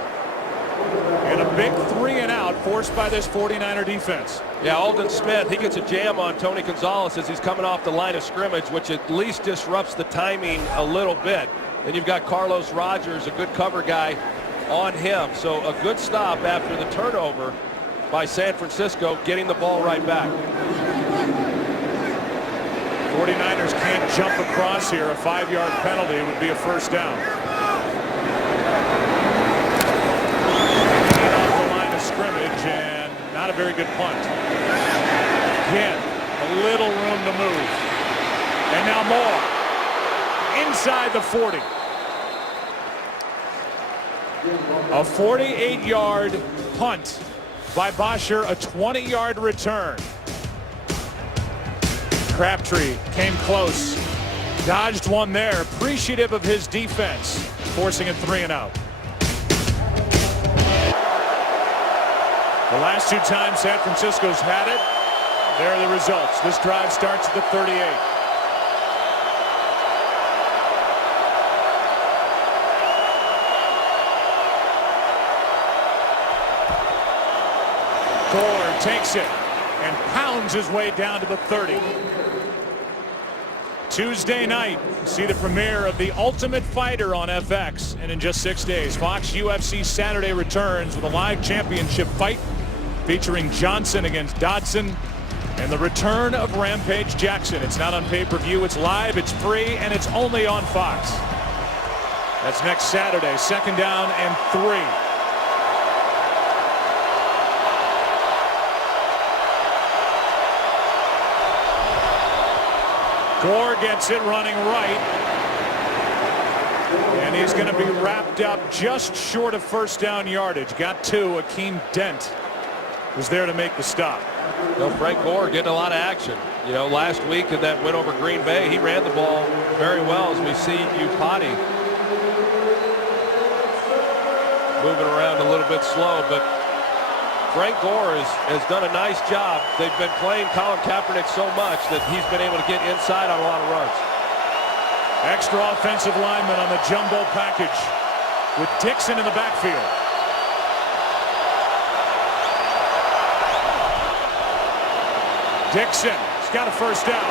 and a big 3-and-out forced by this 49er defense. Yeah, Aldon Smith, he gets a jam on Tony Gonzalez as he's coming off the line of scrimmage, which at least disrupts the timing a little bit. Then you've got Carlos Rogers, a good cover guy, on him. So a good stop after the turnover by San Francisco, getting the ball right back. 49ers can't jump across here. A 5-yard penalty would be a first down. Scrimmage, and not a very good punt. Again, a little room to move. And now more. Inside the 40. A 48-yard punt by Bosher, a 20-yard return. Crabtree came close. Dodged one there. Appreciative of his defense, forcing it 3-and-out. The last 2 times San Francisco's had it, there are the results. This drive starts at the 38. Gore takes it and pounds his way down to the 30. Tuesday night, see the premiere of The Ultimate Fighter on FX, and in just 6 days, Fox UFC Saturday returns with a live championship fight featuring Johnson against Dodson and the return of Rampage Jackson. It's not on pay-per-view, it's live, it's free, and it's only on Fox. That's next Saturday. 2nd down and 3. Gore gets it running right, and he's going to be wrapped up just short of first down yardage. Got 2. Akeem Dent was there to make the stop. Well, Frank Gore getting a lot of action. You know, last week in that win over Green Bay, he ran the ball very well, as we see Upati moving around a little bit slow, but Frank Gore has done a nice job. They've been playing Colin Kaepernick so much that he's been able to get inside on a lot of runs. Extra offensive lineman on the jumbo package with Dixon in the backfield. Dixon has got a first down.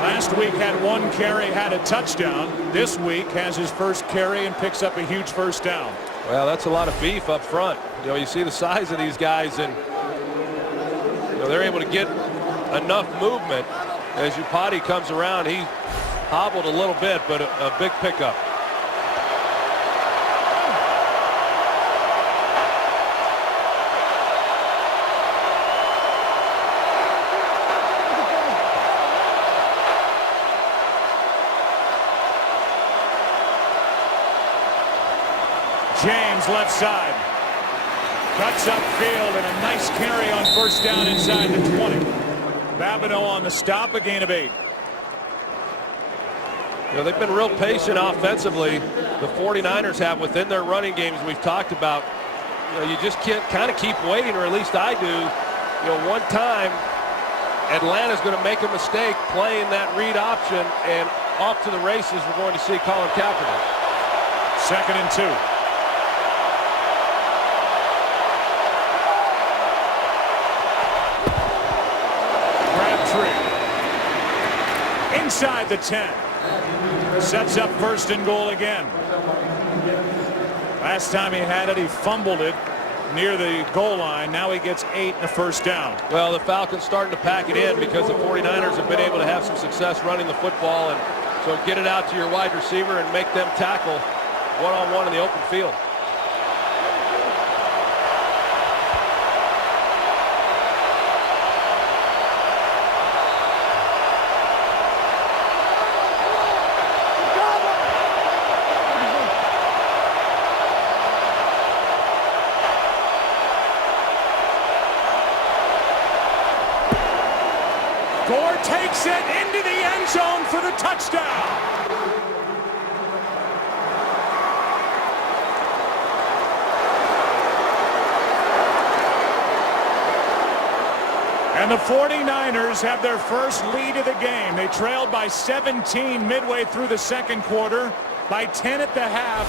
Last week had 1 carry, had a touchdown. This week has his first carry and picks up a huge first down. Well, that's a lot of beef up front. You know, you see the size of these guys, and you know, they're able to get enough movement. As Upati comes around, he hobbled a little bit, but a big pickup. James left side. Cuts upfield and a nice carry on first down inside the 20. Babineau on the stop, a gain of 8. You know, they've been real patient offensively. The 49ers have within their running games we've talked about. You know, you just can't kind of keep waiting, or at least I do. You know, one time Atlanta's going to make a mistake playing that read option, and off to the races we're going to see Colin Kaepernick. 2nd and 2. Inside the 10. Sets up 1st and goal again. Last time he had it, he fumbled it near the goal line. Now he gets 8 and a 1st down. Well, the Falcons starting to pack it in because the 49ers have been able to have some success running the football, and so get it out to your wide receiver and make them tackle one-on-one in the open field. Gore takes it into the end zone for the touchdown. And the 49ers have their first lead of the game. They trailed by 17 midway through the 2nd quarter, by 10 at the half,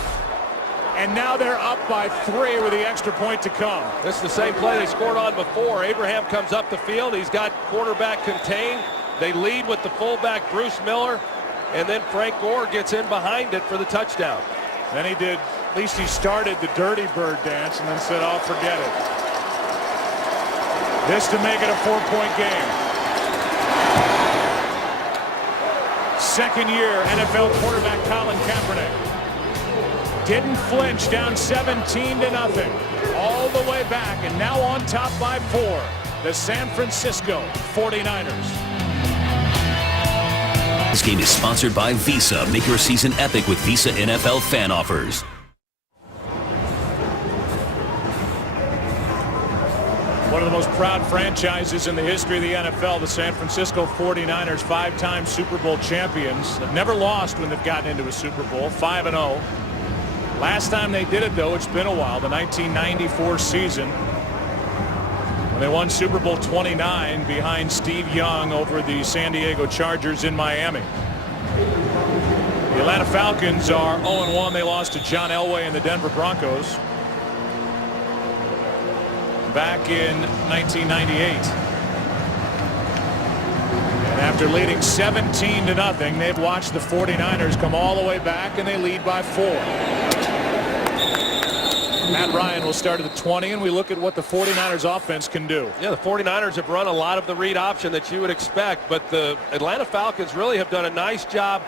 and now they're up by 3 with the extra point to come. This is the same play they scored on before. Abraham comes up the field. He's got quarterback contained. They lead with the fullback Bruce Miller, and then Frank Gore gets in behind it for the touchdown. Then he did, at least he started the dirty bird dance and then said, "I'll forget it." This to make it a 4-point game. 2nd year NFL quarterback Colin Kaepernick didn't flinch, down 17-0 all the way back, and now on top by 4, the San Francisco 49ers. This game is sponsored by Visa. Make your season epic with Visa NFL fan offers. One of the most proud franchises in the history of the NFL, the San Francisco 49ers, 5-time Super Bowl champions. They've never lost when they've gotten into a Super Bowl, 5-0. Last time they did it, though, it's been a while, the 1994 season, when they won Super Bowl 29 behind Steve Young over the San Diego Chargers in Miami. The Atlanta Falcons are 0-1. They lost to John Elway and the Denver Broncos back in 1998. And after leading 17-0, they've watched the 49ers come all the way back, and they lead by 4. Matt Ryan will start at the 20, and we look at what the 49ers offense can do. Yeah, the 49ers have run a lot of the read option that you would expect, but the Atlanta Falcons really have done a nice job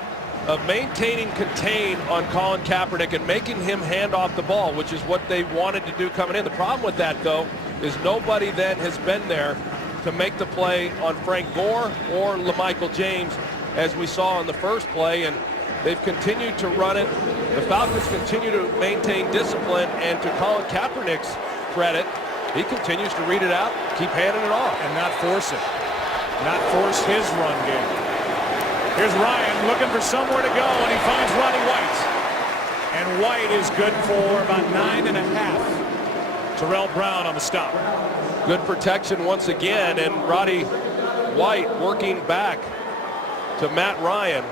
of maintaining contain on Colin Kaepernick and making him hand off the ball, which is what they wanted to do coming in. The problem with that, though, is nobody then has been there to make the play on Frank Gore or LaMichael James, as we saw in the first play, and they've continued to run it. The Falcons continue to maintain discipline, and to Colin Kaepernick's credit, he continues to read it out, keep handing it off. And not force it. Not force his run game. Here's Ryan looking for somewhere to go, and he finds Roddy White. And White is good for about 9.5. Terrell Brown on the stop. Good protection once again, and Roddy White working back to Matt Ryan.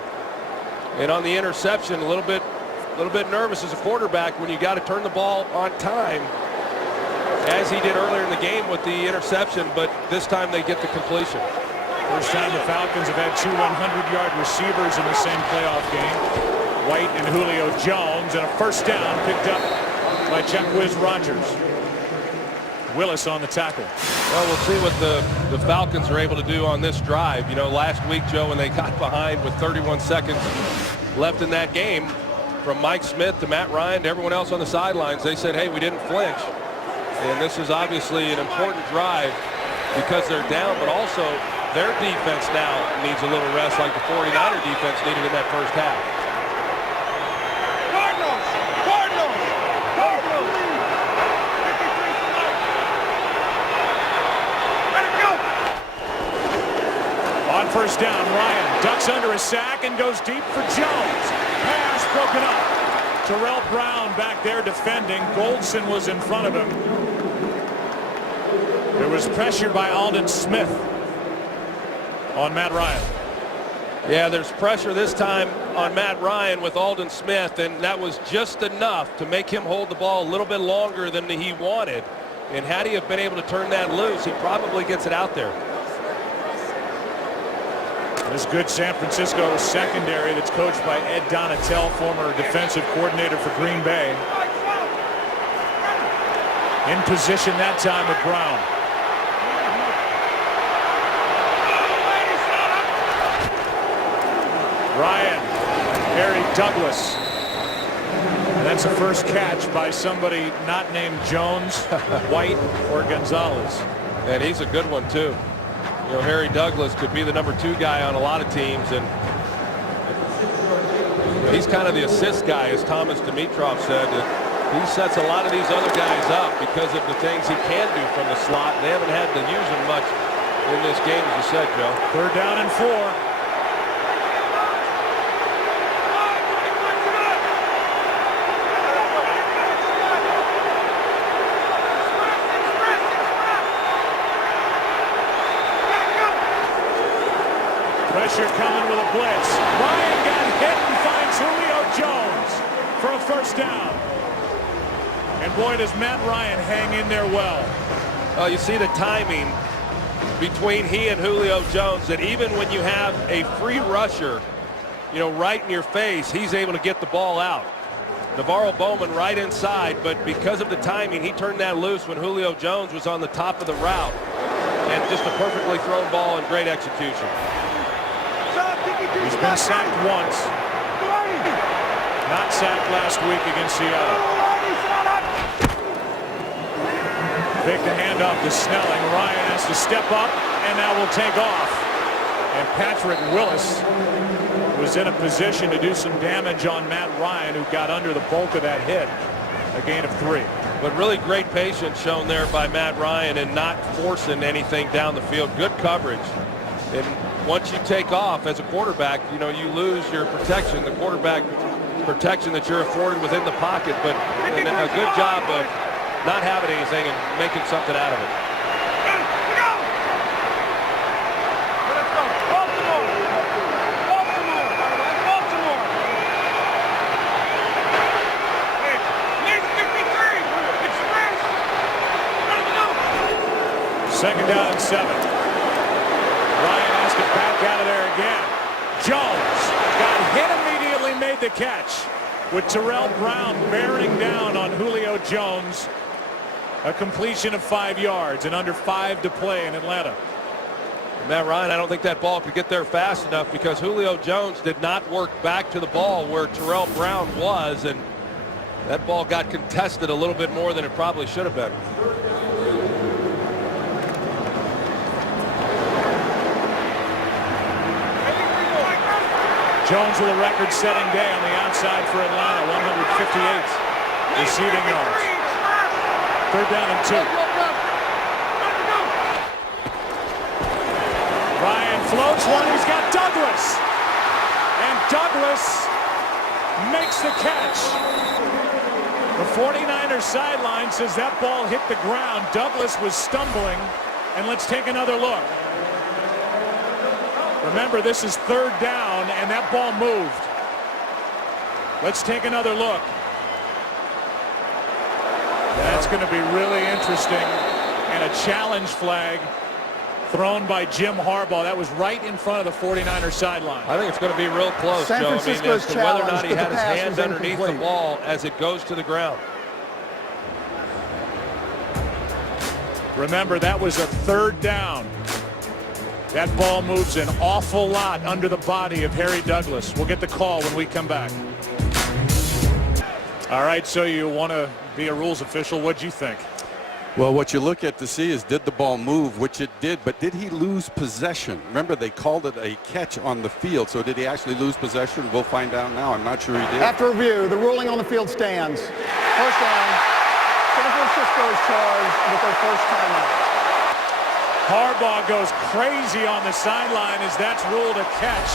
And on the interception, a little bit nervous as a quarterback when you got to turn the ball on time, as he did earlier in the game with the interception, but this time they get the completion. First time the Falcons have had 2 100-yard receivers in the same playoff game. White and Julio Jones, and a first down picked up by Chuck Whiz Rogers. Willis on the tackle. Well, we'll see what the Falcons are able to do on this drive. You know, last week, Joe, when they got behind with 31 seconds left in that game, from Mike Smith to Matt Ryan to everyone else on the sidelines, they said, hey, we didn't flinch. And this is obviously an important drive because they're down, but also their defense now needs a little rest like the 49er defense needed in that first half. Cardinals! Cardinals! Cardinals! down. Ryan ducks under a sack and goes deep for Jones. Pass broken up. Terrell Brown back there defending. Goldson was in front of him. There was pressure by Aldon Smith on Matt Ryan. Yeah, there's pressure this time on Matt Ryan with Aldon Smith, and that was just enough to make him hold the ball a little bit longer than he wanted. And had he have been able to turn that loose, he probably gets it out there. This good San Francisco secondary that's coached by Ed Donatel, former defensive coordinator for Green Bay. In position that time with Brown. Ryan, Harry Douglas. And that's a first catch by somebody not named Jones, White, or Gonzalez. And he's a good one, too. You know, Harry Douglas could be the number 2 guy on a lot of teams, and he's kind of the assist guy, as Thomas Dimitrov said. He sets a lot of these other guys up because of the things he can do from the slot. They haven't had to use him much in this game, as you said, Joe. 3rd down and 4. Pressure coming with a blitz. Ryan got hit and finds Julio Jones for a first down. And boy, does Matt Ryan hang in there well. You see the timing between he and Julio Jones, that even when you have a free rusher, you know, right in your face, he's able to get the ball out. Navarro Bowman right inside, but because of the timing, he turned that loose when Julio Jones was on the top of the route. And just a perfectly thrown ball and great execution. He's been sacked once. Not sacked last week against Seattle. Pick the handoff to Snelling. Ryan has to step up and now will take off. And Patrick Willis was in a position to do some damage on Matt Ryan, who got under the bulk of that hit. A gain of 3. But really great patience shown there by Matt Ryan and not forcing anything down the field. Good coverage. And once you take off as a quarterback, you know, you lose your protection, the quarterback protection that you're afforded within the pocket. But a good job of not having anything and making something out of it. Second down and 7. Ryan has to back out of there again. Jones got hit immediately, made the catch with Terrell Brown bearing down on Julio Jones. A completion of 5 yards and under 5 to play in Atlanta. Matt Ryan, I don't think that ball could get there fast enough because Julio Jones did not work back to the ball where Terrell Brown was, and that ball got contested a little bit more than it probably should have been. Jones with a record-setting day on the outside for Atlanta, 158 receiving yards. 3rd down and 2. Ryan floats one. He's got Douglas. And Douglas makes the catch. The 49ers sideline says that ball hit the ground. Douglas was stumbling. And let's take another look. Remember, this is 3rd down, and that ball moved. Let's take another look. That's going to be really interesting. And a challenge flag thrown by Jim Harbaugh. That was right in front of the 49ers sideline. I think it's going to be real close, San Joe. Francisco's as to whether or not challenge, he but had the his pass hand was underneath the incomplete. ball as it goes to the ground. Remember, that was a 3rd down. That ball moves an awful lot under the body of Harry Douglas. We'll get the call when we come back. All right, so you want to be a rules official. What'd you think? Well, what you look at to see is, did the ball move, which it did, but did he lose possession? Remember, they called it a catch on the field, so did he actually lose possession? We'll find out now. I'm not sure he did. After review, the ruling on the field stands. First down. San Francisco is charged with their first timeout. Harbaugh goes crazy on the sideline as that's ruled a catch.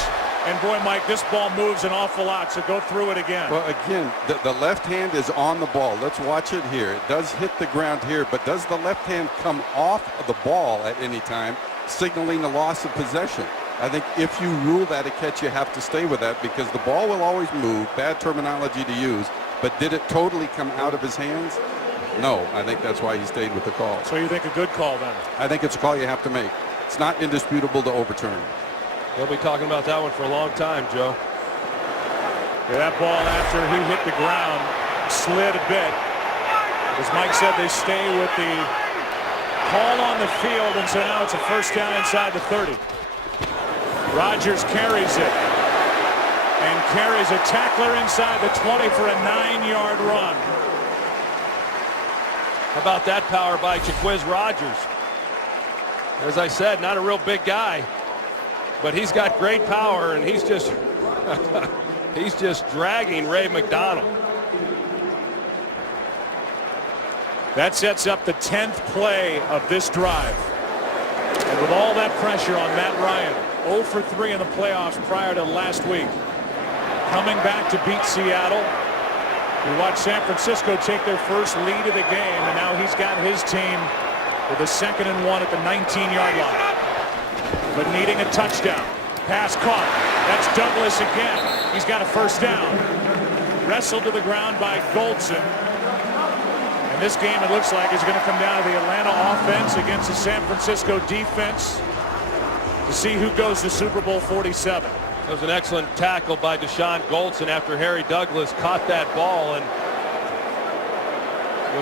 And boy, Mike, this ball moves an awful lot, so go through it again. Well, again, the left hand is on the ball. Let's watch it here. It does hit the ground here, but does the left hand come off of the ball at any time, signaling a loss of possession? I think if you rule that a catch, you have to stay with that because the ball will always move. Bad terminology to use, but did it totally come out of his hands? No, I think that's why he stayed with the call. So you think a good call then? I think it's a call you have to make. It's not indisputable to overturn. They'll be talking about that one for a long time, Joe. Yeah, that ball after he hit the ground slid a bit. As Mike said, they stay with the call on the field, and so now it's a first down inside the 30. Rodgers carries it and carries a tackler inside the 20 for a 9-yard run. How about that power by Jaquiz Rodgers? As I said, not a real big guy, but he's got great power, and he's just he's just dragging Ray McDonald. That sets up the 10th play of this drive. And with all that pressure on Matt Ryan, 0 for 3 in the playoffs prior to last week, coming back to beat Seattle. We watched San Francisco take their first lead of the game, and now he's got his team with a 2nd and 1 at the 19-yard line. But needing a touchdown. Pass caught. That's Douglas again. He's got a first down. Wrestled to the ground by Goldson. And this game, it looks like, is going to come down to the Atlanta offense against the San Francisco defense to see who goes to Super Bowl 47. It was an excellent tackle by Deshaun Goldson after Harry Douglas caught that ball. And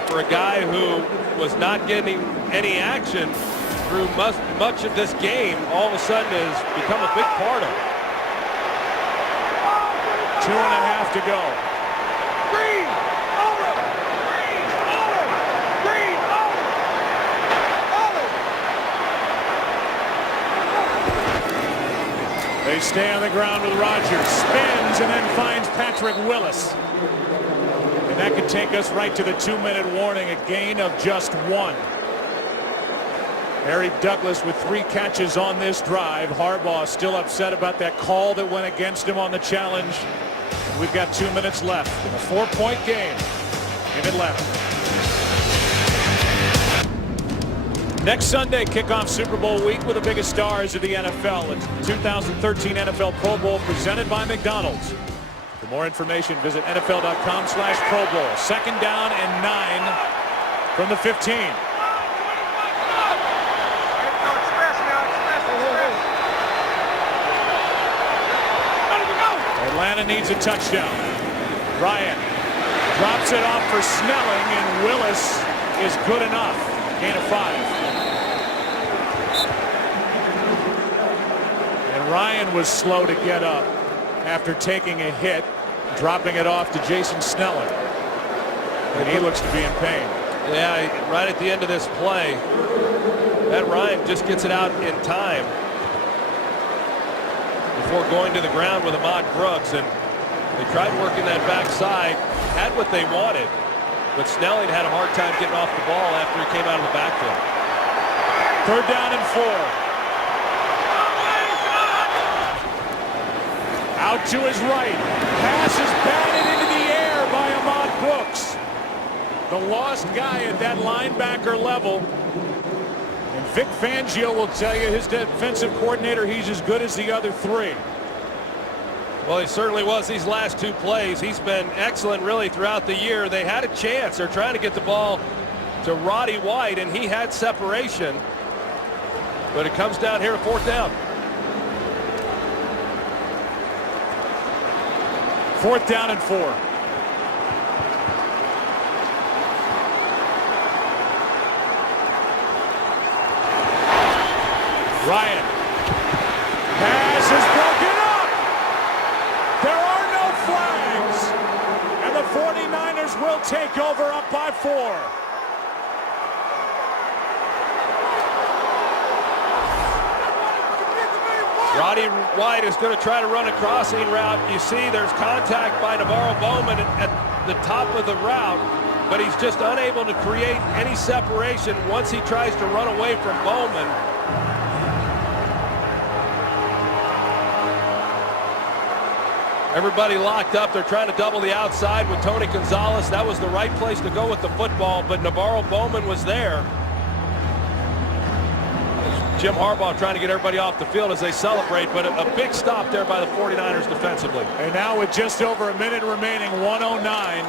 for a guy who was not getting any action through much of this game, all of a sudden has become a big part of it. 2.5 to go. Green, over, green, over, green, over. They stay on the ground with Rodgers. Spins and then finds Patrick Willis. And that could take us right to the 2-minute warning, a gain of just 1. Harry Douglas with 3 catches on this drive. Harbaugh still upset about that call that went against him on the challenge. We've got 2 minutes left in a 4-point game in Atlanta. Next Sunday, kickoff Super Bowl week with the biggest stars of the NFL. It's the 2013 NFL Pro Bowl presented by McDonald's. For more information, visit NFL.com/Pro Bowl. 2nd down and 9 from the 15. Atlanta needs a touchdown. Ryan drops it off for Snelling, and Willis is good enough. Gain of 5. And Ryan was slow to get up after taking a hit, dropping it off to Jason Snelling. And he looks to be in pain. Yeah, right at the end of this play, Matt Ryan just gets it out in time before going to the ground with Ahmad Brooks, and they tried working that backside, had what they wanted, but Snelling had a hard time getting off the ball after he came out of the backfield. 3rd down and 4. Out to his right. Pass is batted into the air by Ahmad Brooks. The lost guy at that linebacker level. And Vic Fangio will tell you, his defensive coordinator, he's as good as the other 3. Well, he certainly was these last 2 plays. He's been excellent really throughout the year. They had a chance. They're trying to get the ball to Roddy White, and he had separation. But it comes down here to 4th down. 4th down and 4. Ryan. Pass is broken up. There are no flags. And the 49ers will take over up by 4. Roddy White is going to try to run a crossing route. You see there's contact by Navarro Bowman at the top of the route. but he's just unable to create any separation once he tries to run away from Bowman. Everybody locked up. They're trying to double the outside with Tony Gonzalez. That was the right place to go with the football, but Navarro Bowman was there. Jim Harbaugh trying to get everybody off the field as they celebrate, but a big stop there by the 49ers defensively. And now with just over a minute remaining, 1:09,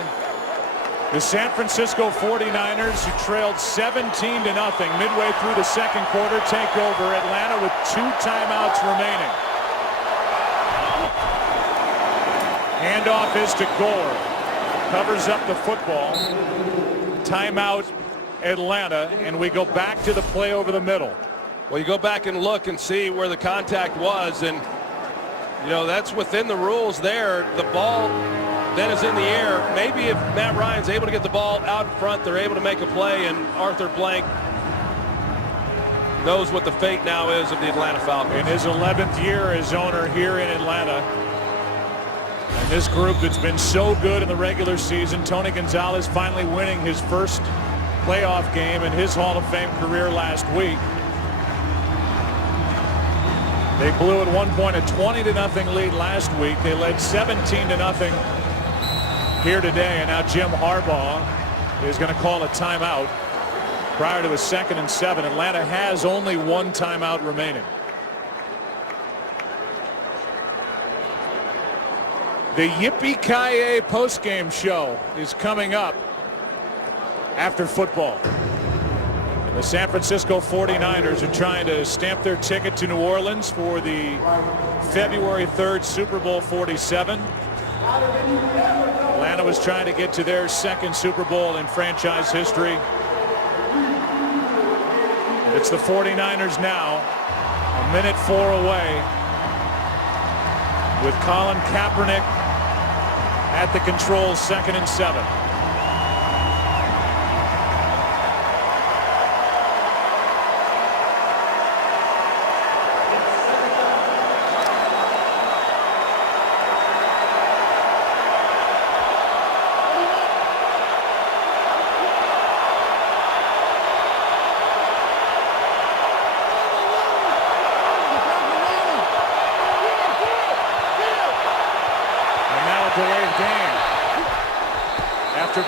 the San Francisco 49ers, who trailed 17-0 midway through the second quarter, take over Atlanta with 2 timeouts remaining. Handoff is to Gore. Covers up the football. Timeout Atlanta, and we go back to the play over the middle. Well, you go back and look and see where the contact was, and you know that's within the rules there. The ball then is in the air. Maybe if Matt Ryan's able to get the ball out in front, they're able to make a play, and Arthur Blank knows what the fate now is of the Atlanta Falcons. In his 11th year as owner here in Atlanta. And this group that's been so good in the regular season, Tony Gonzalez finally winning his first playoff game in his Hall of Fame career last week. They blew at one point a 20-0 lead last week. They led 17-0 here today, and now Jim Harbaugh is going to call a timeout prior to a 2nd and 7. Atlanta has only 1 timeout remaining. The Yippee-Ki-Yay postgame show is coming up after football. The San Francisco 49ers are trying to stamp their ticket to New Orleans for the February 3rd Super Bowl 47. Atlanta was trying to get to their 2nd Super Bowl in franchise history. And it's the 49ers now, a minute 4 away, with Colin Kaepernick at the controls, 2nd and 7.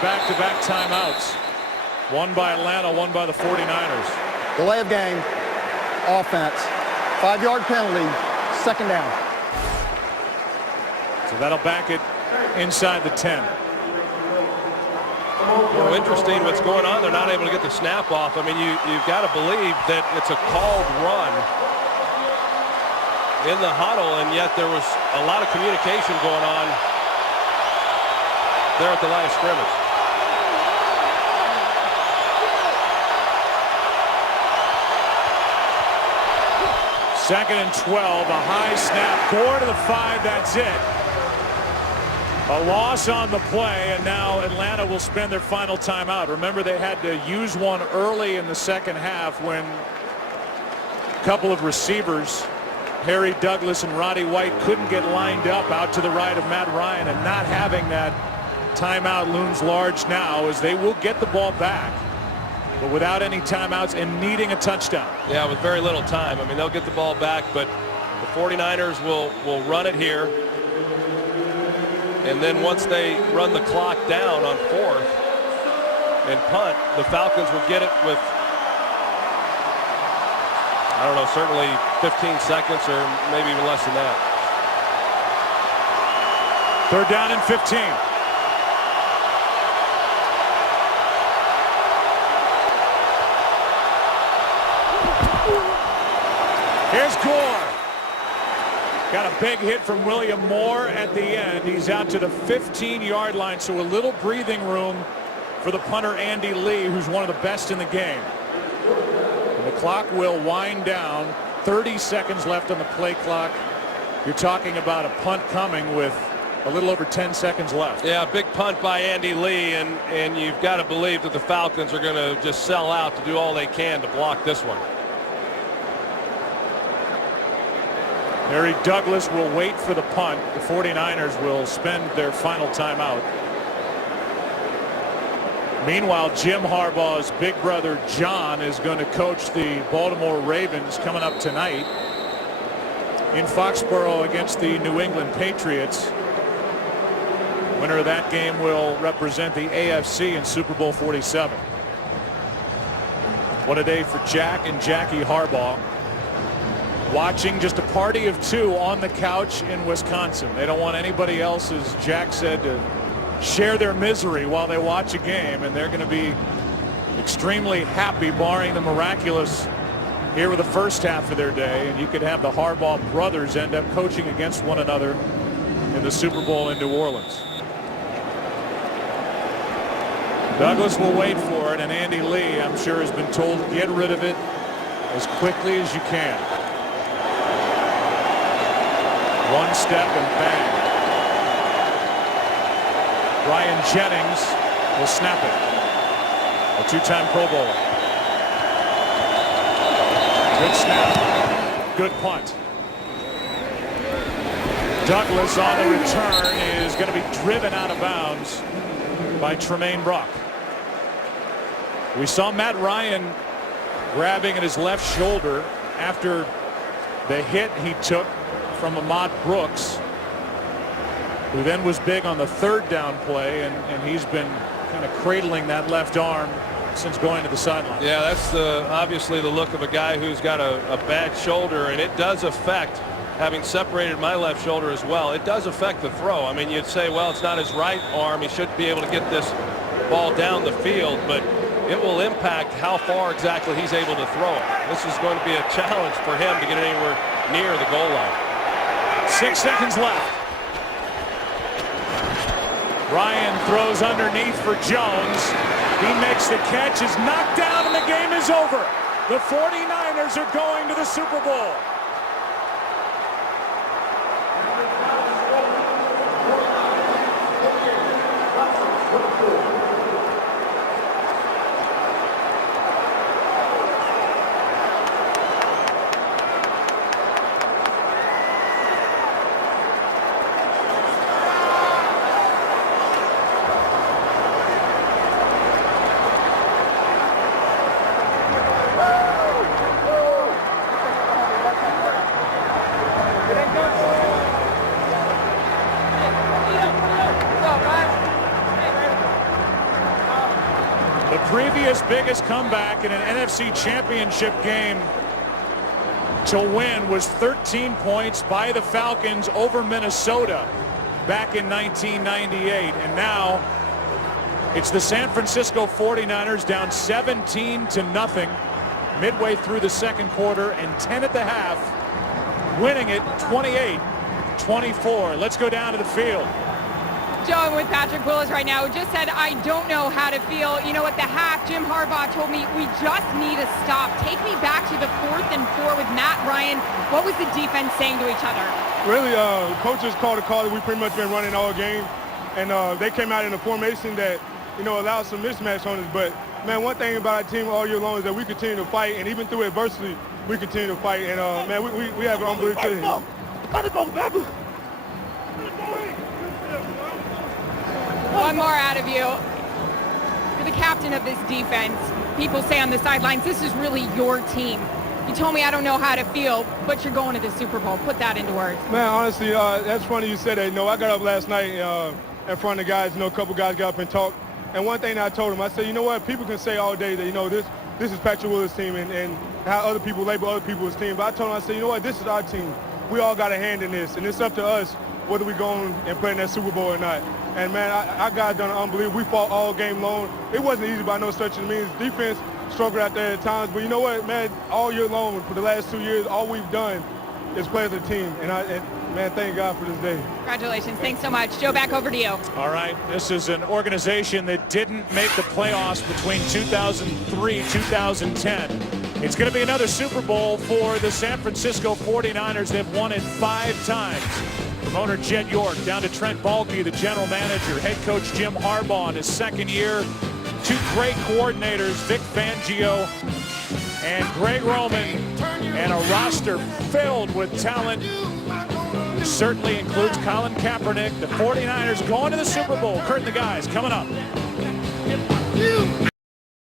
Back-to-back timeouts. One by Atlanta, one by the 49ers. Delay of game, offense, 5-yard penalty, 2nd down. So that'll back it inside the 10. Well, interesting what's going on. They're not able to get the snap off. I mean, you've got to believe that it's a called run in the huddle, and yet there was a lot of communication going on there at the line of scrimmage. Second and 12, a high snap, Gore to the 5, that's it. A loss on the play, and now Atlanta will spend their final timeout. Remember, they had to use one early in the second half when a couple of receivers, Harry Douglas and Roddy White, couldn't get lined up out to the right of Matt Ryan, and not having that timeout looms large now as they will get the ball back, but without any timeouts and needing a touchdown. Yeah, with very little time. I mean, they'll get the ball back, but the 49ers will run it here. And then once they run the clock down on 4th and punt, the Falcons will get it with, I don't know, certainly 15 seconds or maybe even less than that. 3rd down and 15. Here's Gore. Got a big hit from William Moore at the end. He's out to the 15-yard line, so a little breathing room for the punter Andy Lee, who's one of the best in the game. And the clock will wind down. 30 seconds left on the play clock. You're talking about a punt coming with a little over 10 seconds left. Yeah, big punt by Andy Lee, and you've got to believe that the Falcons are going to just sell out to do all they can to block this one. Harry Douglas will wait for the punt. The 49ers will spend their final timeout. Meanwhile, Jim Harbaugh's big brother John is going to coach the Baltimore Ravens coming up tonight in Foxborough against the New England Patriots. Winner of that game will represent the AFC in Super Bowl 47. What a day for Jack and Jackie Harbaugh. Watching just a party of two on the couch in Wisconsin. They don't want anybody else, as Jack said, to share their misery while they watch a game, and they're going to be extremely happy, barring the miraculous here with the first half of their day. And you could have the Harbaugh brothers end up coaching against one another in the Super Bowl in New Orleans. Douglas will wait for it, and Andy Lee, I'm sure, has been told to get rid of it as quickly as you can. One step and bang. Ryan Jennings will snap it. A two-time Pro Bowler. Good snap. Good punt. Douglas on the return is going to be driven out of bounds by Tremaine Brock. We saw Matt Ryan grabbing at his left shoulder after the hit he took from Ahmad Brooks, who then was big on the third down play, and he's been kind of cradling that left arm since going to the sideline. Yeah, that's obviously the look of a guy who's got a bad shoulder, and it does affect, having separated my left shoulder as well, it does affect the throw. I mean, you'd say, well, it's not his right arm. He should be able to get this ball down the field, but it will impact how far exactly he's able to throw it. This is going to be a challenge for him to get anywhere near the goal line. 6 seconds left. Ryan throws underneath for Jones. He makes the catch, is knocked down, and the game is over. The 49ers are going to the Super Bowl. Previous biggest comeback in an NFC championship game to win was 13 points by the Falcons over Minnesota back in 1998. And now it's the San Francisco 49ers down 17-0 midway through the second quarter and 10 at the half, winning it 28-24. Let's go down to the field. Joe, I'm with Patrick Willis right now, who just said, I don't know how to feel. You know, at the half, Jim Harbaugh told me, we just need a stop. Take me back to the 4th and 4 with Matt Ryan. What was the defense saying to each other? Really, coaches called a call that we pretty much been running all game. And they came out in a formation that, you know, allowed some mismatch on us. But, man, one thing about our team all year long is that we continue to fight. And even through adversity, we continue to fight. And, man, we have an unbelievable team. One more out of you. You're the captain of this defense. People say on the sidelines, this is really your team. You told me I don't know how to feel, but you're going to the Super Bowl. Put that into words. Man, honestly, that's funny you said that. You know, I got up last night in front of the guys. You know, a couple guys got up and talked. And one thing that I told them, I said, you know what? People can say all day that, you know, this is Patrick Willis' team and how other people label other people's team. But I told them, I said, you know what? This is our team. We all got a hand in this, and it's up to us whether we go and play in that Super Bowl or not. And, man, our guys done unbelievable. We fought all game long. It wasn't easy by no stretch of the means. Defense struggled out there at times. But you know what, man, all year long, for the last 2 years, all we've done is play as a team. And man, thank God for this day. Congratulations. Thanks so much. Joe, back over to you. All right. This is an organization that didn't make the playoffs between 2003 and 2010. It's going to be another Super Bowl for the San Francisco 49ers. They've won it 5 times. From owner Jed York down to Trent Baalke, the general manager, head coach Jim Harbaugh in his second year. 2 great coordinators, Vic Fangio and Greg Roman, and a roster filled with talent, which certainly includes Colin Kaepernick. The 49ers going to the Super Bowl. Kurt and the guys coming up. you.